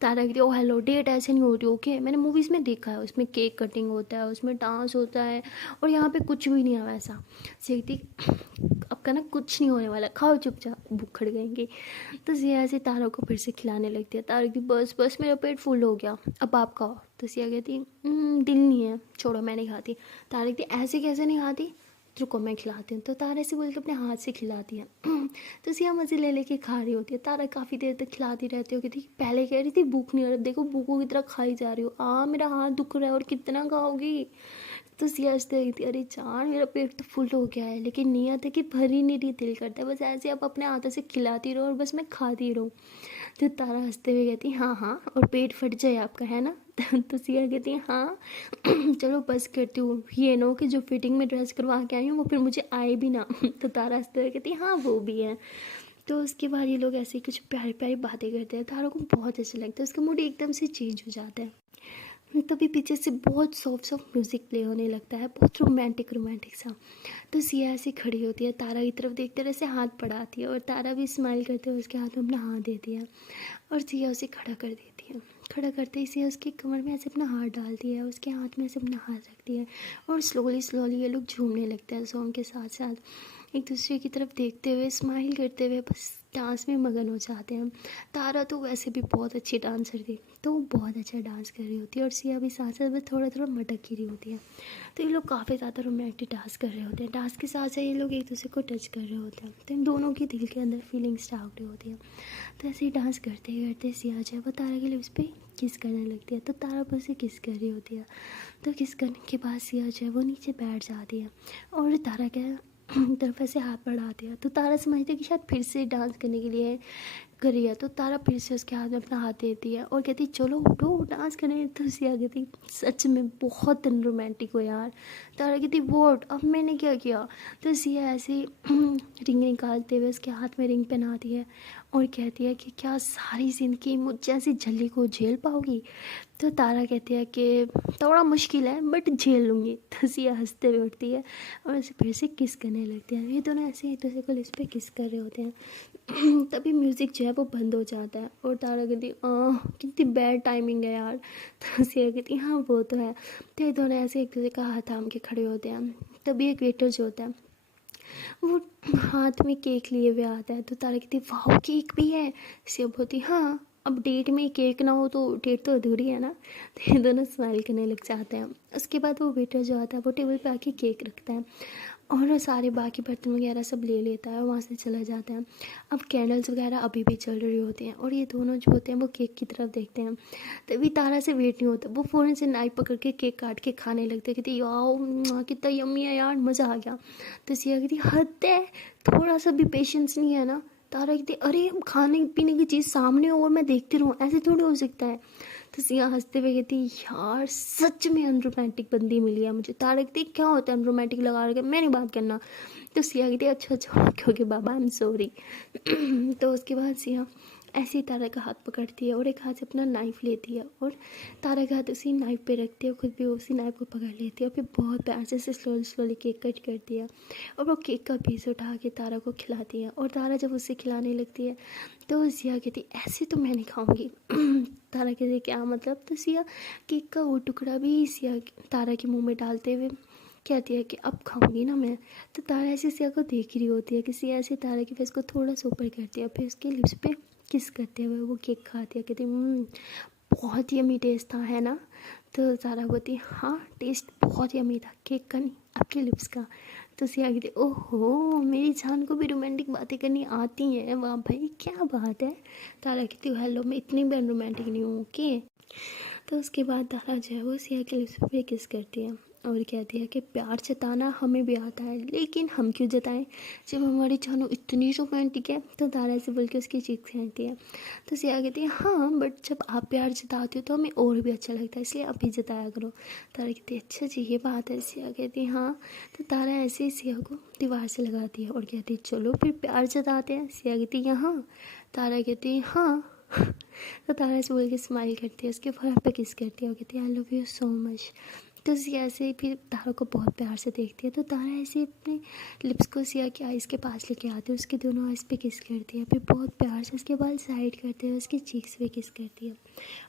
तारा कहती ओ हेलो डेट ऐसे नहीं होती ओके, मैंने मूवीज़ में देखा है उसमें केक कटिंग होता है, उसमें डांस होता है और यहाँ पे कुछ भी नहीं है वैसा। सीखती आपका ना कुछ नहीं होने वाला, खाओ चुपचाप भूख गएंगे। तो सिया ऐसे तारा को फिर से खिलाने लगती है। तारा कहती बस बस मेरा पेट फुल हो गया अब आप खाओ। तो सिया कहती दिल नहीं है छोड़ो मैं नहीं खाती। तारा कहती ऐसे कैसे नहीं खाती, रुको मैं खिलाती हूँ। तो तारा से बोल के अपने हाथ से खिलाती है। तो सिया मज़े ले लेके खा रही होती है। तारा काफ़ी देर तक खिलाती रहती हो कि थी पहले कह रही थी भूख नहीं हो रहा, देखो भूखों की तरह खाई जा रही हो, मेरा हाथ दुख रहा है और कितना खाओगी। तो सिया हंसते रही थी अरे जान मेरा पेट तो फुल हो गया है, लेकिन नियत है कि भर ही नहीं रही, दिल करता है बस ऐसे आप अपने हाथों से खिलाती रहो और बस मैं खाती रहूँ। तो तारा हंसते हुए कहती हाँ हाँ और पेट फट जाए आपका है ना। तो सिया कहती है हाँ चलो बस करती हूँ, ये नो कि जो फिटिंग में ड्रेस करवा के आई हूँ वो फिर मुझे आए भी ना। तो तारा हंसते हुए कहती है हाँ वो भी है। तो उसके बाद ये लोग ऐसे कुछ प्यारी प्यारी बातें करते हैं। तारा को बहुत अच्छा लगता है, उसका मूड एकदम से चेंज हो जाता है। तभी पीछे से बहुत सॉफ्ट सॉफ्ट म्यूज़िक प्ले होने लगता है, बहुत रोमांटिक रोमांटिक सा। तो सिया ऐसी खड़ी होती है, तारा की तरफ देखते हुए ऐसे हाथ बढ़ाती है और तारा भी स्माइल करते हुए उसके हाथ में अपना हाथ देती है और सिया उसे खड़ा कर देती है। खड़ा करते ही सिया उसकी कमर में ऐसे अपना हाथ डालती है, उसके हाथ में ऐसे अपना हाथ रखती है और स्लोली स्लोली ये लोग झूमने लगते हैं सॉन्ग के साथ साथ एक दूसरे की तरफ देखते हुए स्माइल करते हुए बस डांस में मगन हो जाते हैं। तारा तो वैसे भी बहुत अच्छी डांसर थी तो वो बहुत अच्छा डांस कर रही होती है और सिया भी साथ साथ बस थोड़ा थोड़ा मटक ही रही होती है। तो ये लोग काफ़ी ज़्यादा रोमांटिक डांस कर रहे होते हैं, डांस के साथ साथ ये लोग एक दूसरे को टच कर रहे होते हैं। तो इन दोनों की दिल के अंदर फीलिंग्स स्टार्ट होती है। तो ऐसे ही डांस करते करते सिया जो है वो तारा के लिप्स पे किस करने लगती है। तो तारा पर उसे किस कर रही होती है। तो किस करने के बाद सिया जो है वो नीचे बैठ जाती है और तारा क्या तरफ ऐसे हाथ बढ़ाती है। तो तारा समझती है कि शायद फिर से डांस करने के लिए कर रही है। तो तारा फिर से उसके हाथ में अपना हाथ देती है और कहती चलो उठो डांस करें। तो सिया कहती सच में बहुत रोमांटिक हो यार। तारा कहती वोट अब मैंने क्या किया। तो सिया ऐसे रिंग निकालते हुए उसके हाथ में रिंग पहनाती है और कहती है कि क्या सारी ज़िंदगी मुझ जैसी झल्ली को झेल पाओगी। तो तारा कहती है कि थोड़ा मुश्किल है बट झेल लूँगी। तो सिया हंसते हुए उठती है और उसे फिर से किस करने लगती है। ये दोनों ऐसे एक दूसरे को लिप्स पे किस कर रहे होते हैं। तभी म्यूज़िक जो है वो बंद हो जाता है और तारा कहती कितनी बैड टाइमिंग है यार। तो सिया कहती हाँ वो तो है। तो ये दोनों ऐसे एक दूसरे का हाथ थाम के खड़े होते हैं। तभी एक वेटर जो होता है वो हाथ में केक लिए हुए आता है। तो तारा कहती वाह केक भी है। सिया बोलती हाँ अब डेट में केक ना हो तो डेट तो अधूरी है ना। तो ये दोनों स्माइल करने लग जाते हैं। उसके बाद वो वेटर जो आता है वो टेबल पे आके केक रखता है और सारे बाकी बर्तन वगैरह सब ले लेता है और वहाँ से चला जाता है। अब कैंडल्स वगैरह अभी भी चल रही होती हैं और ये दोनों जो होते हैं वो केक की तरफ देखते हैं। तभी तारा से वेट नहीं होता, वो फ़ौरन से नाइफ पकड़ के केक काट के खाने लगते हैं। कहती यार कितना यम्मी है यार मज़ा आ गया। तो सिया कहती हद है थोड़ा सा भी पेशेंस नहीं है ना। तारा कहती अरे खाने पीने की चीज़ सामने हो और मैं देखती रहूँ ऐसे थोड़ी हो सकता है। तो सिया हंसते हुए कहती यार सच में अनरोमांटिक बंदी मिली है मुझे। तारा कहती क्या होता है अनरोमांटिक लगा रखे मैं नहीं बात करना। तो सिया कहती अच्छा अच्छा okay Baba I am sorry. तो उसके बाद सिया ऐसे ही तारा का हाथ पकड़ती है और एक हाथ से अपना नाइफ लेती है और तारा का हाथ उसी नाइफ पे रखती है, खुद भी उसी नाइफ को पकड़ लेती है और फिर बहुत प्यार से स्लोली स्लोली केक कट करती है और वो केक का पीस उठा के तारा को खिलाती है। और तारा जब उसे खिलाने लगती है तो सिया कहती ऐसे तो मैं नहीं खाऊंगी। तारा कहती क्या मतलब। तो सिया केक का वो टुकड़ा भी सिया तारा के मुंह में डालते हुए कहती है कि अब खाऊंगी ना मैं। तो तारा ऐसे सिया को देख रही होती है कि सिया ऐसे तारा के फेस को थोड़ा सा ऊपर करती है, फिर उसके लिप्स पे किस करते हुए वो केक खाती है। कहती बहुत यमी टेस्ट था, है ना? तो तारा बोलती हाँ, टेस्ट बहुत यमी था, केक का नहीं, आपके लिप्स का। तो सिया कहती ओहो, मेरी जान को भी रोमांटिक बातें करनी आती हैं, वाह भाई क्या बात है। तारा कहती हेलो, मैं इतनी भी रोमांटिक नहीं हूँ, ओके। तो उसके बाद तारा जो है वो सिया के लिप्स पे किस करती है और कहती है कि प्यार जताना हमें भी आता है, लेकिन हम क्यों जताएं जब हमारी जानू इतनी रोमांटिक है। तो तारा से बोल के उसकी चीख सहती है। तो सिया कहती है हाँ, बट जब आप प्यार जताते हो तो हमें और भी अच्छा लगता है, इसलिए आप ही जताया करो। तारा कहती है अच्छा जी, ये बात है। सिया कहती है हाँ। तो तारा ऐसे ही सिया को दीवार से लगाती है और कहती है चलो फिर प्यार जताते हैं। सिया कहती है यहाँ। तारा कहती है हाँ। तो तारा से बोल के स्माइल करती है, उसके फोrehead पे किस करती है और कहती है I love you so much. तो सिया ऐसे फिर तारा को बहुत प्यार से देखती है। तो तारा ऐसे अपने लिप्स को सिया की आइज़ के पास लेके आती है, उसके दोनों आइज़ पे किस करती है, फिर बहुत प्यार से उसके बाल साइड करते हैं, उसकी चीक्स पे किस करती है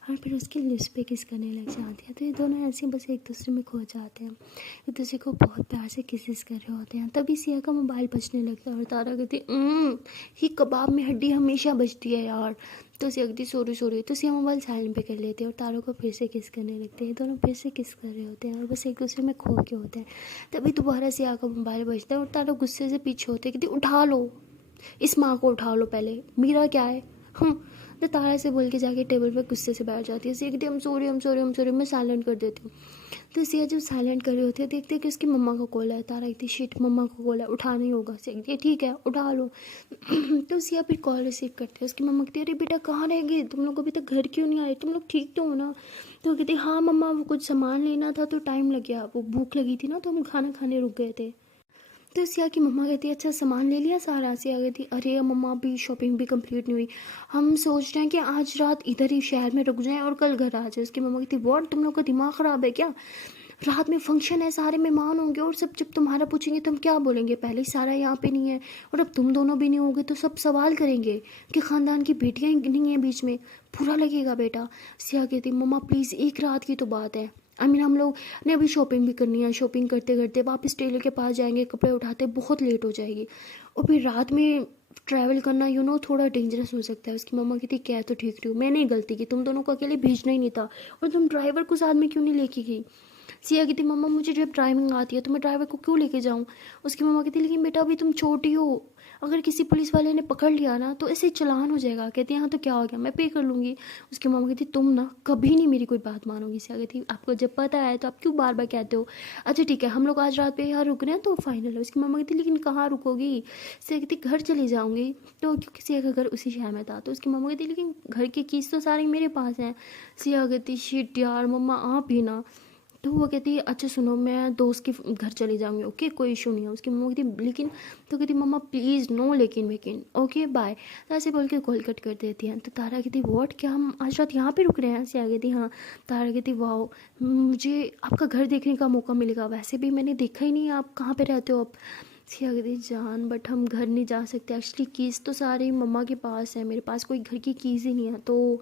और फिर उसके लिप्स पे किस करने लग जाती है। तो ये दोनों ऐसे बस एक दूसरे में खो जाते हैं, एक दूसरे को बहुत प्यार से किसेस कर रहे होते हैं। तभी सिया का मोबाइल बजने लगता है और तारा कहती ही कबाब में हड्डी हमेशा बजती है यार। तो सिया कहती सॉरी। तो सिया मोबाइल साइलेंट पे कर लेते हैं और तारों को फिर से किस करने लगते हैं। दोनों फिर से किस कर रहे होते हैं और बस एक दूसरे में खो के होते हैं। तभी दोबारा सिया का मोबाइल बजता है और तारा गुस्से से पीछे होते हैं, कहती उठा लो, इस माँ को उठा लो पहले, मेरा क्या है। तो तारा से बोल के जाके टेबल पे गुस्से से बैठ जाती है। सिया कहती I'm sorry, मैं साइलेंट कर देती हूँ। तो सिया जब साइलेंट कर रहे होते हैं देखते हैं कि उसकी मम्मा का कॉल है। तारा कहती शिट, मम्मा का कॉल है, उठाना ही होगा। सिया कहती है ठीक है उठा लो। तो सिया फिर कॉल रिसीव करते हैं। उसकी मम्मा कहती है अरे बेटा कहाँ रह गए, तुम लोग अभी तक घर क्यों नहीं आए, तुम लोग ठीक तो हो ना? तो कहती हाँ मम्मा, वो कुछ सामान लेना था तो टाइम लग गया, वो भूख लगी थी ना तो हम खाना खाने रुक गए थे। तो सिया की मम्मा कहती है अच्छा सामान ले लिया सारा? सिया कहती अरे मम्मा अभी शॉपिंग भी कंप्लीट नहीं हुई, हम सोच रहे हैं कि आज रात इधर ही शहर में रुक जाएं और कल घर आ जाए। उसकी मम्मा कहती व्हाट, तुम लोग का दिमाग ख़राब है क्या? रात में फंक्शन है, सारे मेहमान होंगे और सब जब तुम्हारा पूछेंगे तुम क्या बोलेंगे? पहले ही सारा यहाँ पे नहीं है और अब तुम दोनों भी नहीं होगे तो सब सवाल करेंगे कि ख़ानदान की बेटियाँ नहीं हैं बीच में, बुरा लगेगा बेटा। सिया कहती मम्मा प्लीज़, एक रात की तो बात है, हम लोग ने अभी शॉपिंग भी करनी है, शॉपिंग करते करते वापस टेलर के पास जाएंगे, कपड़े उठाते बहुत लेट हो जाएगी और फिर रात में ट्रैवल करना थोड़ा डेंजरस हो सकता है। उसकी मम्मा कहती क्या तो ठीक रही हूँ, मैंने ही गलती की, तुम दोनों को अकेले भेजना ही नहीं था और तुम ड्राइवर को साथ में क्यों नहीं लेके गई? सिया कहती मम्मा मुझे जब ड्राइविंग आती है तो मैं ड्राइवर को क्यों लेके जाऊँ? उसकी मम्मा कहती लेकिन बेटा अभी तुम छोटी हो, अगर किसी पुलिस वाले ने पकड़ लिया ना तो ऐसे चालान हो जाएगा। कहती है हाँ तो क्या हो गया, मैं पे कर लूँगी। उसकी मम्मा कहती तुम ना कभी नहीं मेरी कोई बात मानोगी। सिया कहती आपको जब पता है तो आप क्यों बार बार कहते हो? अच्छा ठीक है हम लोग आज रात पे यहाँ रुक रहे हैं तो फाइनल है। उसकी मम्मा कहती लेकिन कहाँ रुकोगी? सिया कहती घर चली जाऊँगी। तो क्योंकि सिया का घर उसी शहर में था। तो उसकी मम्मा कहती लेकिन घर की कीज तो सारी मेरे पास हैं। सिया कहती शिट यार मम्मा आप ही ना। तो वो कहती है अच्छा सुनो, मैं दोस्त के घर चली जाऊंगी, ओके कोई इशू नहीं है। उसकी मम्मा कहती लेकिन, तो कहती मम्मा प्लीज़ नो लेकिन ओके बाय। तो ऐसे बोल के कॉल कट कर देती हैं। तो तारा कहती व्हाट, क्या हम आज रात यहाँ पे रुक रहे हैं? सिया कहती हाँ। तारा कहती वाओ, मुझे आपका घर देखने का मौका मिलेगा, वैसे भी मैंने देखा ही नहीं आप कहाँ पे रहते हो अब। सिया कहती जान बट हम घर नहीं जा सकते, एक्चुअली कीज़ तो सारी मम्मा के पास है, मेरे पास कोई घर की कीज़ ही नहीं है। तो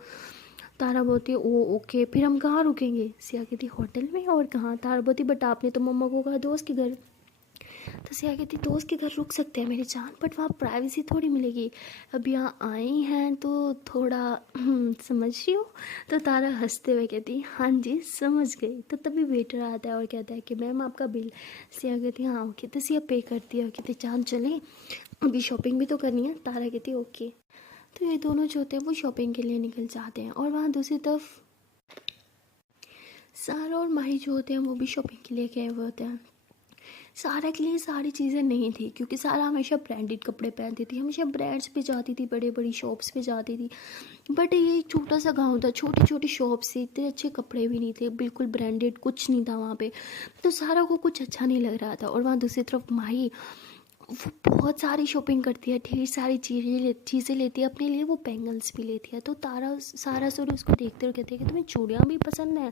तारा बोलती है ओ ओके, फिर हम कहाँ रुकेंगे? सिया कहती होटल में, और कहाँ? तारा बोलती बट आपने तो मम्मा को कहा दोस्त के घर। तो सिया कहती दोस्त के घर रुक सकते हैं मेरी जान, बट वहाँ प्राइवेसी थोड़ी मिलेगी, अब यहाँ आई हैं तो थोड़ा समझ रही हो? तो तारा हंसते हुए कहती हाँ जी समझ गई। तो तभी वेटर आता है और कहता है कि मैम आपका बिल। सिया कहती हाँ ओके। तो सिया पे करती है और कहती जान चलें, अभी शॉपिंग भी तो करनी है। तारा कहती ओके। तो ये दोनों जो होते हैं वो शॉपिंग के लिए निकल जाते हैं और वहाँ दूसरी तरफ सारा और माही जो होते हैं वो भी शॉपिंग के लिए गए हुए होते हैं। सारा के लिए सारी चीज़ें नहीं थी क्योंकि सारा हमेशा ब्रांडेड कपड़े पहनती थी, हमेशा ब्रांड्स पे जाती थी, बड़े बड़ी शॉप्स पे जाती थी। बट ये एक छोटा सा गांव था, छोटी छोटी शॉप्स थी, इतने अच्छे कपड़े भी नहीं थे, बिल्कुल ब्रांडेड कुछ नहीं था वहाँ पे। तो सारा को कुछ अच्छा नहीं लग रहा था। और वहाँ दूसरी तरफ माही, वो बहुत सारी शॉपिंग करती है, ढेर सारी चीज़ें लेती है अपने लिए, वो बैंगल्स भी लेती है। तो सारा सुर उसको देखते हुए कहती है कि तुम्हें चूड़ियाँ भी पसंद हैं?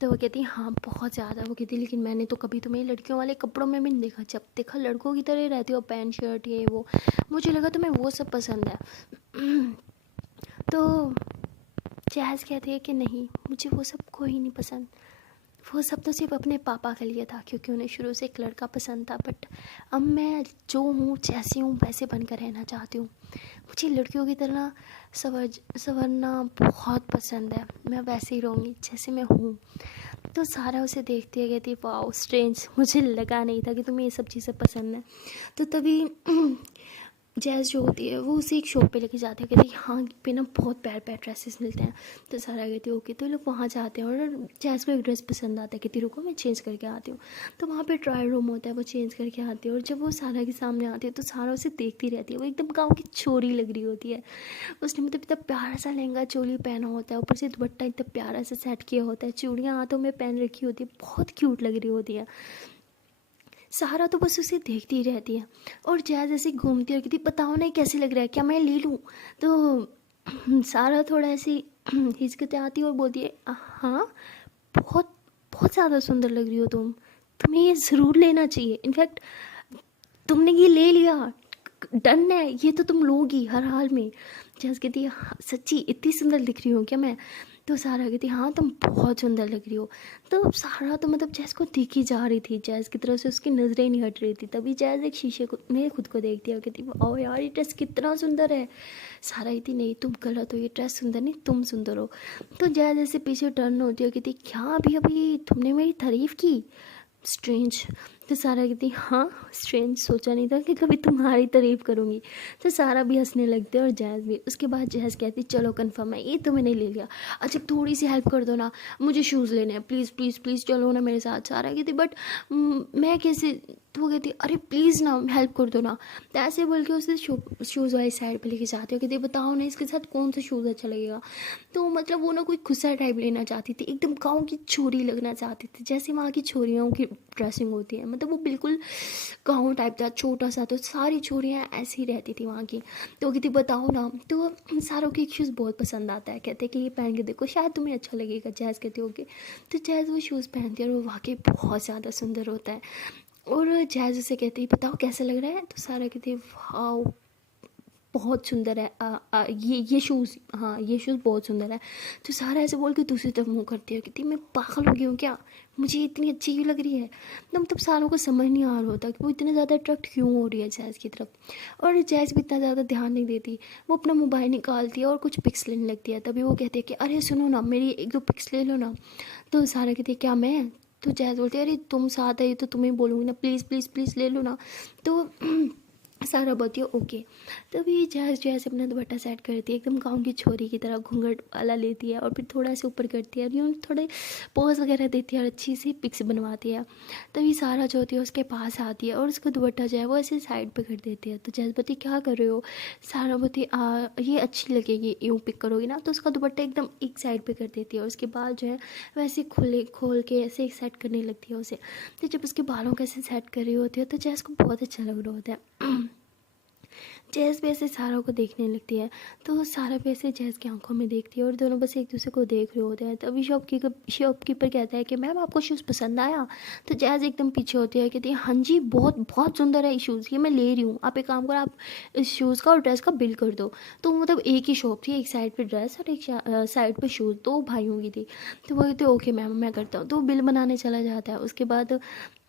तो वो कहती है हाँ बहुत ज़्यादा। वो कहती है लेकिन मैंने तो कभी तुम्हें लड़कियों वाले कपड़ों में भी नहीं देखा, जब देखा लड़कों की तरह रहती हो, पैंट शर्ट ये वो, मुझे लगा तुम्हें वो सब पसंद है। तो जैज़ कहती है कि नहीं मुझे वो सब कोई नहीं पसंद, वो सब तो सिर्फ अपने पापा के लिए था, क्योंकि उन्हें शुरू से एक लड़का पसंद था। बट अब मैं जो हूँ, जैसी हूँ, वैसे बनकर रहना चाहती हूँ। मुझे लड़कियों की तरह संवरना बहुत पसंद है। मैं वैसे ही रहूँगी जैसे मैं हूँ। तो सारा उसे देखती है, कहती वाओ स्ट्रेंज, मुझे लगा नहीं था कि तुम्हें ये सब चीज़ें पसंद हैं। तो तभी जैज़ जो होती है वो उसे एक शॉप पे लेके जाते हैं। कहती हाँ पे ना बहुत प्यार प्यार ड्रेसेस मिलते हैं। तो सारा कहती है ओके। तो ये लोग वहाँ जाते हैं और जैज़ को एक ड्रेस पसंद आता है। कहती रुको मैं चेंज करके आती हूँ। तो वहाँ पे ट्रायल रूम होता है, वो चेंज करके आती है। और जब वो सारा के सामने आती है तो सारा उसे देखती रहती है। वो एकदम गाँव की छोरी लग रही होती है। उसने मतलब इतना प्यारा सा लहंगा चोली पहना होता है, ऊपर से दुपट्टा इतना प्यारा सा सेट किया होता है, चूड़ियाँ हाथों में पहन रखी होती है, बहुत क्यूट लग रही होती है। सहारा तो बस उसे देखती ही रहती है। और जैज़ ऐसे घूमती है, कहती बताओ ना कैसे लग रहा है, क्या मैं ले लूँ। तो सारा थोड़ा ऐसी हिचकिचाती आती है और बोलती है हाँ बहुत बहुत ज़्यादा सुंदर लग रही हो तुम, तुम्हें ये ज़रूर लेना चाहिए। इनफैक्ट तुमने ये ले लिया, डन है, ये तो तुम लोगी हर हाल में। जैस कहती है "हाँ, सच्ची इतनी सुंदर दिख रही हूँ क्या मैं"। तो सारा कहती हाँ तुम बहुत सुंदर लग रही हो। तो सारा तो मतलब जैस को दिखी जा रही थी, जैस की तरफ से उसकी नज़रें नहीं हट रही थी। तभी जैस एक शीशे को में खुद को देखती है और कहती ओ यार ये ड्रेस कितना सुंदर है। सारा कहती नहीं तुम गलत हो, ये ड्रेस सुंदर नहीं, तुम सुंदर हो। तो जैस ऐसे पीछे टर्न होती है, कहती क्या अभी अभी तुमने मेरी तारीफ़ की, स्ट्रेंज। तो सारा कहती हाँ स्ट्रेंज, सोचा नहीं था कि कभी तुम्हारी तारीफ़ करूँगी। तो सारा भी हंसने लगते और जैज़ भी। उसके बाद जैज़ कहती चलो कन्फर्म है, ये तो मैंने ले लिया। अच्छा थोड़ी सी हेल्प कर दो ना, मुझे शूज़ लेने हैं, प्लीज़ प्लीज़ प्लीज़ चलो ना मेरे साथ। सारा कहती बट मैं कैसे। तो वो कहती अरे प्लीज़ ना हेल्प कर दो ना। तो ऐसे बोल के उसे शूज़ वाली साइड पर लेके जाते हो। कहती बताओ ना इसके साथ कौन सा शूज़ अच्छा लगेगा। तो मतलब वो ना कोई खुस्सा टाइप लेना चाहती थी, एकदम गाँव की छोरी लगना चाहती थी, जैसे वहाँ की छोरियों की ड्रेसिंग होती है। मतलब वो बिल्कुल गाँव टाइप था, छोटा सा। तो सारी छोरियाँ ऐसी ही रहती थी वहाँ की। तो वो कहती बताओ ना। तो सारों को एक शूज़ बहुत पसंद आता है, कहते कि ये पहन के देखो शायद तुम्हें अच्छा लगेगा। जैज़ कहती ओके। तो जैज़ वो शूज़ पहनती है और वो वाकई बहुत ज़्यादा सुंदर होता है। और जैज़ उसे कहती है बताओ कैसा लग रहा है। तो सारा कहती है वाओ बहुत सुंदर है। ये शूज़, हाँ ये शूज़ बहुत सुंदर है। तो सारा ऐसे बोल के दूसरी तरफ मुँह करती है, कहती मैं पागल हो गई हूँ क्या, मुझे इतनी अच्छी क्यों लग रही है। तो मतलब सारों को समझ नहीं आ रहा होता कि वो इतने ज़्यादा अट्रैक्ट क्यों हो रही है जैज़ की तरफ। और जैज़ भी इतना ज़्यादा ध्यान नहीं देती, वो अपना मोबाइल निकालती है और कुछ पिक्स लेने लगती है। तभी वो कहती है कि अरे सुनो ना मेरी एक दो पिक्स ले लो ना। तो सारा कहती है क्या मैं। तो जैज़ बोलती है अरे तुम साथ है तो तुम्हें बोलूँगी ना, प्लीज़ प्लीज़ प्लीज़ ले लो ना। तो सारा बोलती है ओके। तभी जैज़ जो है अपना दुपट्टा सेट करती है, एकदम गाँव की छोरी की तरह घूंघट वाला लेती है और फिर थोड़ा सा ऊपर करती है और यूँ थोड़े पोज वगैरह देती है और अच्छी सी पिक्स बनवाती है। तभी सारा जो होती है उसके पास आती है और उसका दुपट्टा जो है वो ऐसे साइड पे कर देती है। तो जैज़ बोलती क्या कर रहे हो। सारा बोलती ये अच्छी लगेगी, यूँ पिक करोगी ना। तो उसका दुपट्टा एकदम एक साइड पर कर देती है और उसके बाल जो है वैसे खोल के ऐसे सेट करने लगती है उसे। तो जब उसके बालों को ऐसे सेट कर रही होती है तो जैज़ को बहुत अच्छा लग रहा होता है। जैज़ भी ऐसे सारा को देखने लगती है। तो सारा भी ऐसे जैज़ की आंखों में देखती है और दोनों बस एक दूसरे को देख रहे होते हैं। तभी शॉपकीपर कहता है कि मैम आपको शूज़ पसंद आया। तो जैज़ एकदम पीछे होती है, कहती है हाँ जी बहुत बहुत सुंदर है ये शूज़, ये मैं ले रही हूँ। आप एक काम करो, आप इस शूज़ का और ड्रेस का बिल कर दो। तो मतलब एक ही शॉप थी, एक साइड पर ड्रेस और एक साइड पर शूज़, दो भाइयों की थी। तो वो कहते ओके मैम मैं करता हूँ। तो बिल बनाने चला जाता है। उसके बाद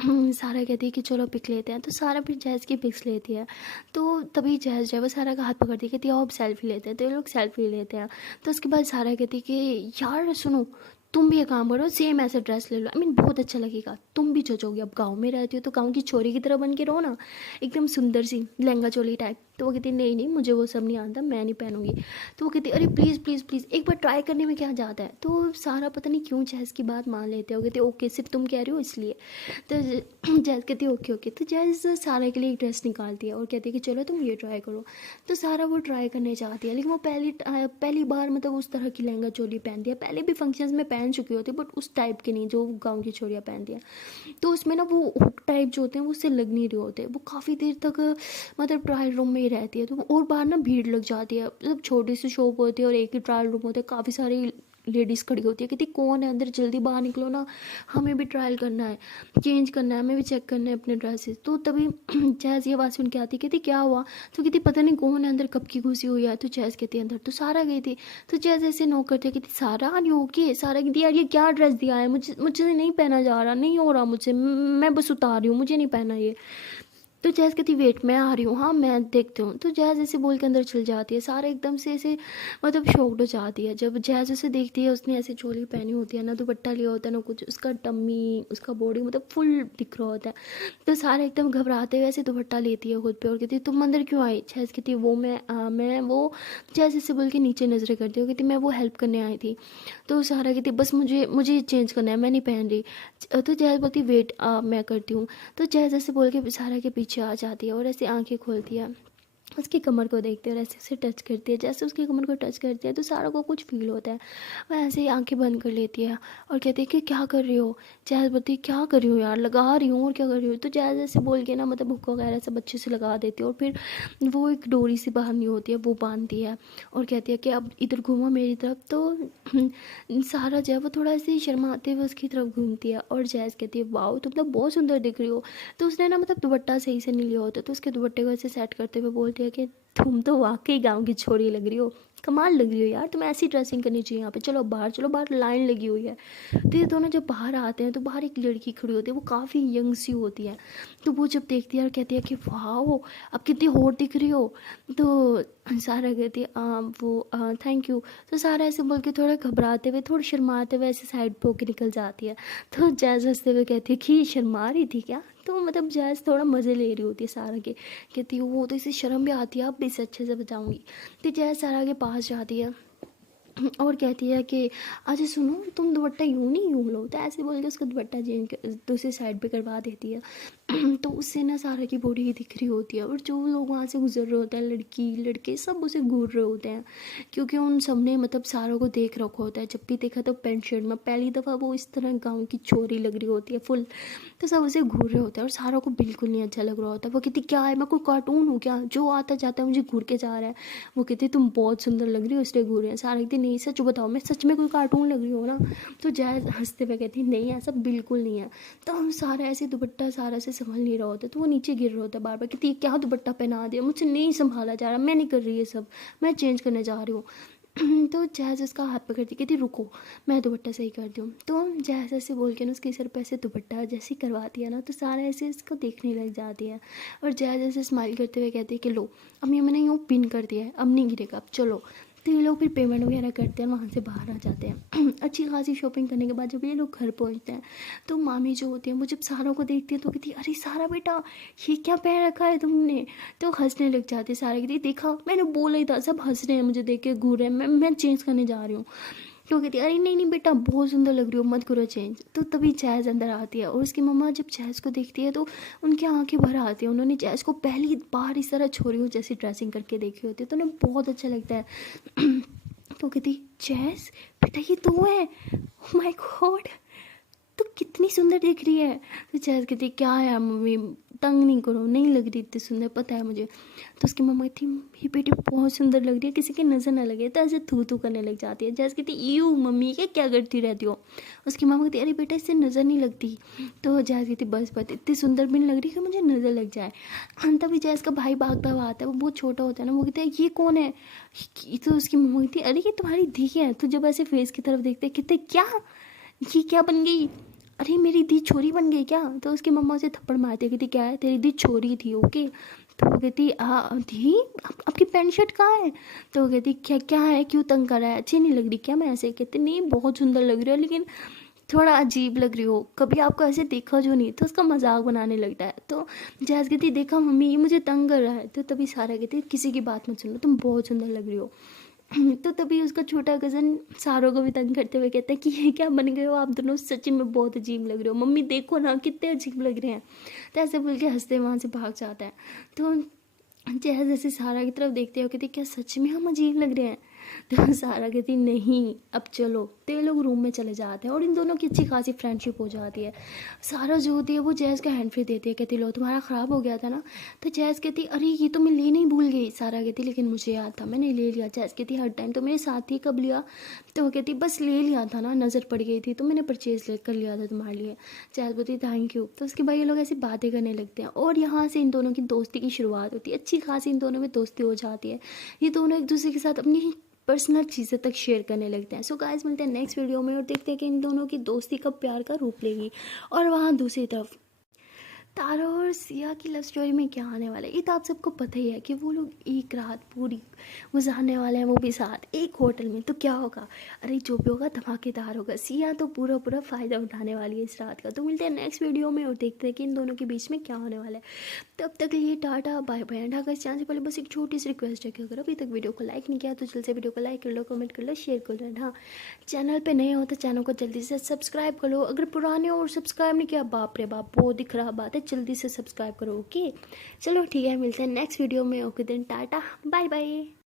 सारा कहती है कि चलो पिक लेते हैं। तो सारा फिर जैज़ की पिक्स लेती है। तो तभी जैज़ जो है वो सारा का हाथ पकड़ती है, कहती है आओ अब सेल्फी लेते हैं। तो ये लोग सेल्फी लेते हैं। तो उसके बाद सारा कहती है कि यार सुनो तुम भी ये काम करो, सेम ऐसा ड्रेस ले लो, आई मीन बहुत अच्छा लगेगा, तुम भी जचोगी। अब गाँव में रहती हो तो गाँव की छोरी की तरह बन के रहो ना, एकदम सुंदर सी लहंगा चोली टाइप। तो वो कहती नहीं नहीं मुझे वो सब नहीं आता, मैं नहीं पहनूंगी। तो वो कहती अरे प्लीज़ प्लीज़ प्लीज़ एक बार ट्राई करने में क्या जाता है। तो सारा पता नहीं क्यों जैज़ की बात मान लेते हो, कहते ओके सिर्फ तुम कह रही हो इसलिए। तो जैज़ कहती है ओके ओके। तो जैज़ सारा के लिए एक ड्रेस निकालती है और कहती है कि चलो तुम ये ट्राई करो। तो सारा वो ट्राई करने चाहती है, लेकिन वो पहली बार मतलब उस तरह की लहंगा चोली पहनती है। पहले भी फंक्शंस में पहन चुकी होती है बट उस टाइप की नहीं जो गाँव की छोरियाँ पहनती हैं। तो उसमें ना वो हुक टाइप जो होते हैं वो उससे लग नहीं रहे होते। वो काफ़ी देर तक मतलब ट्रायल रूम में ही रहती है। तो और बाहर ना भीड़ लग जाती है, मतलब छोटी सी शॉप होती है और एक ही ट्रायल रूम होता है, काफ़ी सारी लेडीज़ खड़ी होती है, कहती कौन है अंदर, जल्दी बाहर निकलो ना, हमें भी ट्रायल करना है, चेंज करना है, हमें भी चेक करना है अपने ड्रेसेस। तो तभी जैज़ ये आवाज़ सुन के आती, कहती क्या हुआ, तो कहती पता नहीं कौन है अंदर, कब की घुसी हुई है। तो जैज़ कहती अंदर तो सारा गई थी। तो जैज़ ऐसे नॉक करती है, कहती सारा नहीं ओके, सारा कहती यार ये क्या ड्रेस दिया है, मुझे नहीं पहना जा रहा, नहीं हो रहा मुझसे, मैं बस उतार रही हूँ, मुझे नहीं पहना ये। तो जैज़ कहती वेट मैं आ रही हूँ, हाँ मैं देखती हूँ। तो जैज़ ऐसे बोल के अंदर चल जाती है। सारा एकदम से ऐसे मतलब शॉक्ड हो जाती है जब जैज़ उसे देखती है। उसने ऐसे चोली पहनी होती है, ना दुपट्टा लिया होता है ना कुछ, उसका टम्मी उसका बॉडी मतलब फुल दिख रहा होता है। तो सारा एकदम घबराते हुए ऐसे दुपट्टा लेती है खुद पे और कहती तुम अंदर क्यों आई। जैज़ कहती वो मैं वो जैज़ ऐसे बोल के नीचे नज़रें करती हूँ, कहती मैं वो हेल्प करने आई थी। तो सारा कहती बस मुझे चेंज करना है, मैं नहीं पहन रही। तो जैज़ बोलती वेट मैं करती हूँ। तो जैज़ ऐसे बोल के सारा के पीछे आ जाती है और ऐसे आंखें खोलती है, उसकी कमर को देखती है और ऐसे उसे टच करती है। जैसे उसकी कमर को टच करती है तो सारा को कुछ फील होता है। वह ऐसे ही आंखें बंद कर लेती है और कहती है कि क्या कर रही हो। जैज़ बोलती है क्या कर रही हूँ यार, लगा रही हूँ और क्या कर रही हूँ। तो जैज़ ऐसे बोल के ना मतलब हुक वगैरह सब अच्छे से लगा देती है और फिर वो एक डोरी सी बांधनी होती है वो बांधती है और कहती है कि अब इधर घूमो मेरी तरफ। तो सारा जो है वो थोड़ा ऐसे शर्माते हुए उसकी तरफ घूमती है और जैज़ कहती है वाओ तुम तो बहुत सुंदर दिख रही हो। तो उसने ना मतलब दुपट्टा सही से नहीं लिया होता, तो उसके दुपट्टे को ऐसे सेट करते हुए बोलती है कि तुम तो वाकई गांव की छोरी लग रही हो, कमाल लग रही हो यार, तुम्हें ऐसी ड्रेसिंग करनी चाहिए यहाँ पे, चलो बाहर लाइन लगी हुई है। तो ये दोनों जब बाहर आते हैं तो बाहर एक लड़की खड़ी होती है, वो काफ़ी यंग सी होती है। तो वो जब देखती है और कहती है कि वाह अब कितनी हॉट दिख रही हो। तो सारा कहती है वो थैंक यू। तो सारा ऐसे बोल के थोड़ा घबराते हुए थोड़ा शर्माते हुए ऐसे साइड पे होके निकल जाती है। तो जैज़ हंसते हुए कहती है कि शर्मा रही थी क्या। तो मतलब जैज़ थोड़ा मज़े ले रही होती है सारा के, कहती है वो तो इसे शर्म भी आती है, अब भी इसे अच्छे से बचाऊंगी। तो जैज़ सारा के पास जाती है और कहती है कि अच्छा सुनो तुम दुपट्टा यूँ नहीं यूँ लो। तो ऐसे बोल के उसका दुपट्टा चेंज दूसरी साइड पे करवा देती है। तो उससे ना सारा की बॉडी दिख रही होती है और जो लोग वहाँ से गुजर रहे होते हैं लड़की लड़के सब उसे घूर रहे होते हैं, क्योंकि उन सब ने मतलब सारों को देख रखा होता है। जब भी देखा तो पेंट शर्ट में, पहली दफ़ा वो इस तरह गाँव की छोरी लग रही होती है फुल। तो सब उसे घूर रहे होते हैं और सारों को बिल्कुल नहीं अच्छा लग रहा होता। वो कहती क्या है, मैं कोई कार्टून हूँ क्या, जो आता जाता है मुझे घूर के जा रहा है। वो कहती तुम बहुत सुंदर लग रही हो इसलिए घूर रहे हैं। सारा कहती नहीं सच बताओ मैं सच में कोई कार्टून लग रही हो ना। तो जैज़ हंसते हुए कहती नहीं ऐसा बिल्कुल नहीं है। तो हम सारा ऐसे दुपट्टा सारा से संभल नहीं रहा होता, तो वो नीचे गिर रहा होता है बार बार, कहती क्या दुपट्टा पहना दिया, मुझसे नहीं संभाला जा रहा, मैं नहीं कर रही ये सब, मैं चेंज करने जा रही हूँ। तो जैज़ उसका हाथ पकड़ती कहती रुको मैं दुपट्टा सही कर दूँ। तो जैज़ ऐसे बोल के ना उसके सिर पे ऐसे दुपट्टा जैसे करवाती है ना, तो सारा ऐसे इसको देखने लग जाती है और जैज़ ऐसे स्माइल करते हुए कहती है कि लो अब ये मैंने यूँ पिन कर दिया है, अब नहीं गिरेगा, अब चलो। तो ये लोग फिर पेमेंट वगैरह करते हैं, वहाँ से बाहर आ जाते हैं। अच्छी खासी शॉपिंग करने के बाद जब ये लोग घर पहुँचते हैं तो मामी जो होती है वो जब सारा को देखती है तो कहती है अरे सारा बेटा ये क्या पहन रखा है तुमने। तो हंसने लग जाती है। सारा कहती देखा मैंने बोला ही था, सब हंस रहे हैं मुझे देख के घूर रहे हैं, मैं चेंज करने जा रही हूँ। तो कहती है अरे नहीं नहीं बेटा बहुत सुंदर लग रही हो, मत करो चेंज। तो तभी जैज़ अंदर आती है और उसकी मम्मा जब जैज़ को देखती है तो उनकी आंखें भर आती हैं। उन्होंने जैज़ को पहली बार इस तरह छोरियों जैसी ड्रेसिंग करके देखी होती है, तो उन्हें बहुत अच्छा लगता है। तो कहती जैज़ बेटा ये तो है, ओह माय गॉड तो कितनी सुंदर दिख रही है। तो जैज़ कहती क्या है यार मम्मी तंग नहीं करो, नहीं लग रही इतनी सुंदर पता है मुझे। तो उसकी मम्मा थी ये बेटी बहुत सुंदर लग रही है, किसी की नज़र ना लगे। तो ऐसे थू थू करने लग जाती है। जैज़ कहती यू मम्मी क्या करती रहती हो। उसकी मम्मा कहती अरे बेटा इससे नज़र नहीं लगती। तो जैज़ कहती बस इतनी सुंदर भी नहीं लग रही कि मुझे नज़र लग जाए। तभी जैज़ का भाई भागता हुआ आता है, वो बहुत छोटा होता है ना, वो कहता है ये कौन है। तो उसकी मम्मा कहती अरे ये तुम्हारी दी है। तो जब ऐसे फेस की तरफ देखते कहते क्या ये क्या बन गई, अरे मेरी दी छोरी बन गई क्या। तो उसकी मम्मा उसे थप्पड़ मारती है, कहती क्या है तेरी दी छोरी थी ओके। तो वो कहती दी आपकी पैंट शर्ट कहाँ है। तो वो कहती क्या क्या है क्यों तंग कर रहा है, अच्छी नहीं लग रही क्या मैं। ऐसे कहती नहीं बहुत सुंदर लग रही हो लेकिन थोड़ा अजीब लग रही हो, कभी आपको ऐसे देखा जो नहीं। तो उसका मजाक बनाने लगता है। तो जैज़ कहती देखा मम्मी ये मुझे तंग कर रहा है। तो तभी सारा कहती किसी की बात मत सुनो, तुम बहुत सुंदर लग रही हो। तो तभी उसका छोटा कज़न सारों को भी तंग करते हुए कहता है कि ये क्या बन गए हो आप दोनों, सच में बहुत अजीब लग रहे हो, मम्मी देखो ना कितने अजीब लग रहे हैं। तो ऐसे बोल के हंसते वहाँ से भाग जाता है। तो जैसे जैसे सारा की तरफ देखते हो कहते क्या सच में हम अजीब लग रहे हैं। तो सारा कहती नहीं अब चलो, तो ये लोग रूम में चले जाते हैं और इन दोनों की अच्छी खासी फ्रेंडशिप हो जाती है। सारा जो होती है वो जैज़ का हैंड फ्री देती है, कहती लो तुम्हारा ख़राब हो गया था ना, तो जैज़ कहती अरे ये तो मैं ले नहीं भूल गई। सारा कहती लेकिन मुझे याद था मैंने ले लिया। जैज़ कहती हर टाइम तो मेरे साथ ही कब लिया, तो वो कहती बस ले लिया था ना, नज़र पड़ गई थी तो मैंने परचेज़ कर लिया था तुम्हारे लिए। जैज़ बोलती थैंक यू। तो उसके बाद ये लोग ऐसी बातें करने लगते हैं और यहाँ से इन दोनों की दोस्ती की शुरुआत होती है। अच्छी खासी इन दोनों में दोस्ती हो जाती है। ये दोनों एक दूसरे के साथ अपनी पर्सनल चीज़ें तक शेयर करने लगते हैं। सो गाइस मिलते हैं नेक्स्ट वीडियो में और देखते हैं कि इन दोनों की दोस्ती कब प्यार का रूप लेगी। और वहाँ दूसरी तरफ तारा और सिया की लव स्टोरी में क्या आने वाला है, ये तो आप सबको पता ही है कि वो लोग एक रात पूरी गुजारने वाले हैं, वो भी साथ एक होटल में। तो क्या होगा, अरे जो भी होगा धमाकेदार होगा। सिया तो पूरा पूरा फ़ायदा उठाने वाली है इस रात का। तो मिलते हैं नेक्स्ट वीडियो में और देखते हैं कि इन दोनों के बीच में क्या होने वाला है। तब तक के लिए टाटा बाय बाय। एंड अगर चांस से पहले बस एक छोटी सी रिक्वेस्ट है कि अगर अभी तक वीडियो को लाइक नहीं किया तो जल्द से वीडियो को लाइक कर लो, कमेंट कर लो, शेयर कर लो। हाँ, चैनल पे नए हो तो चैनल को जल्दी से सब्सक्राइब कर लो। अगर पुराने हो और सब्सक्राइब नहीं किया, बाप रे बाप वो दिख रहा बात है, जल्दी से सब्सक्राइब करो। ओके चलो ठीक है, मिलते हैं नेक्स्ट वीडियो में। ओके दिन टाटा बाय बाय।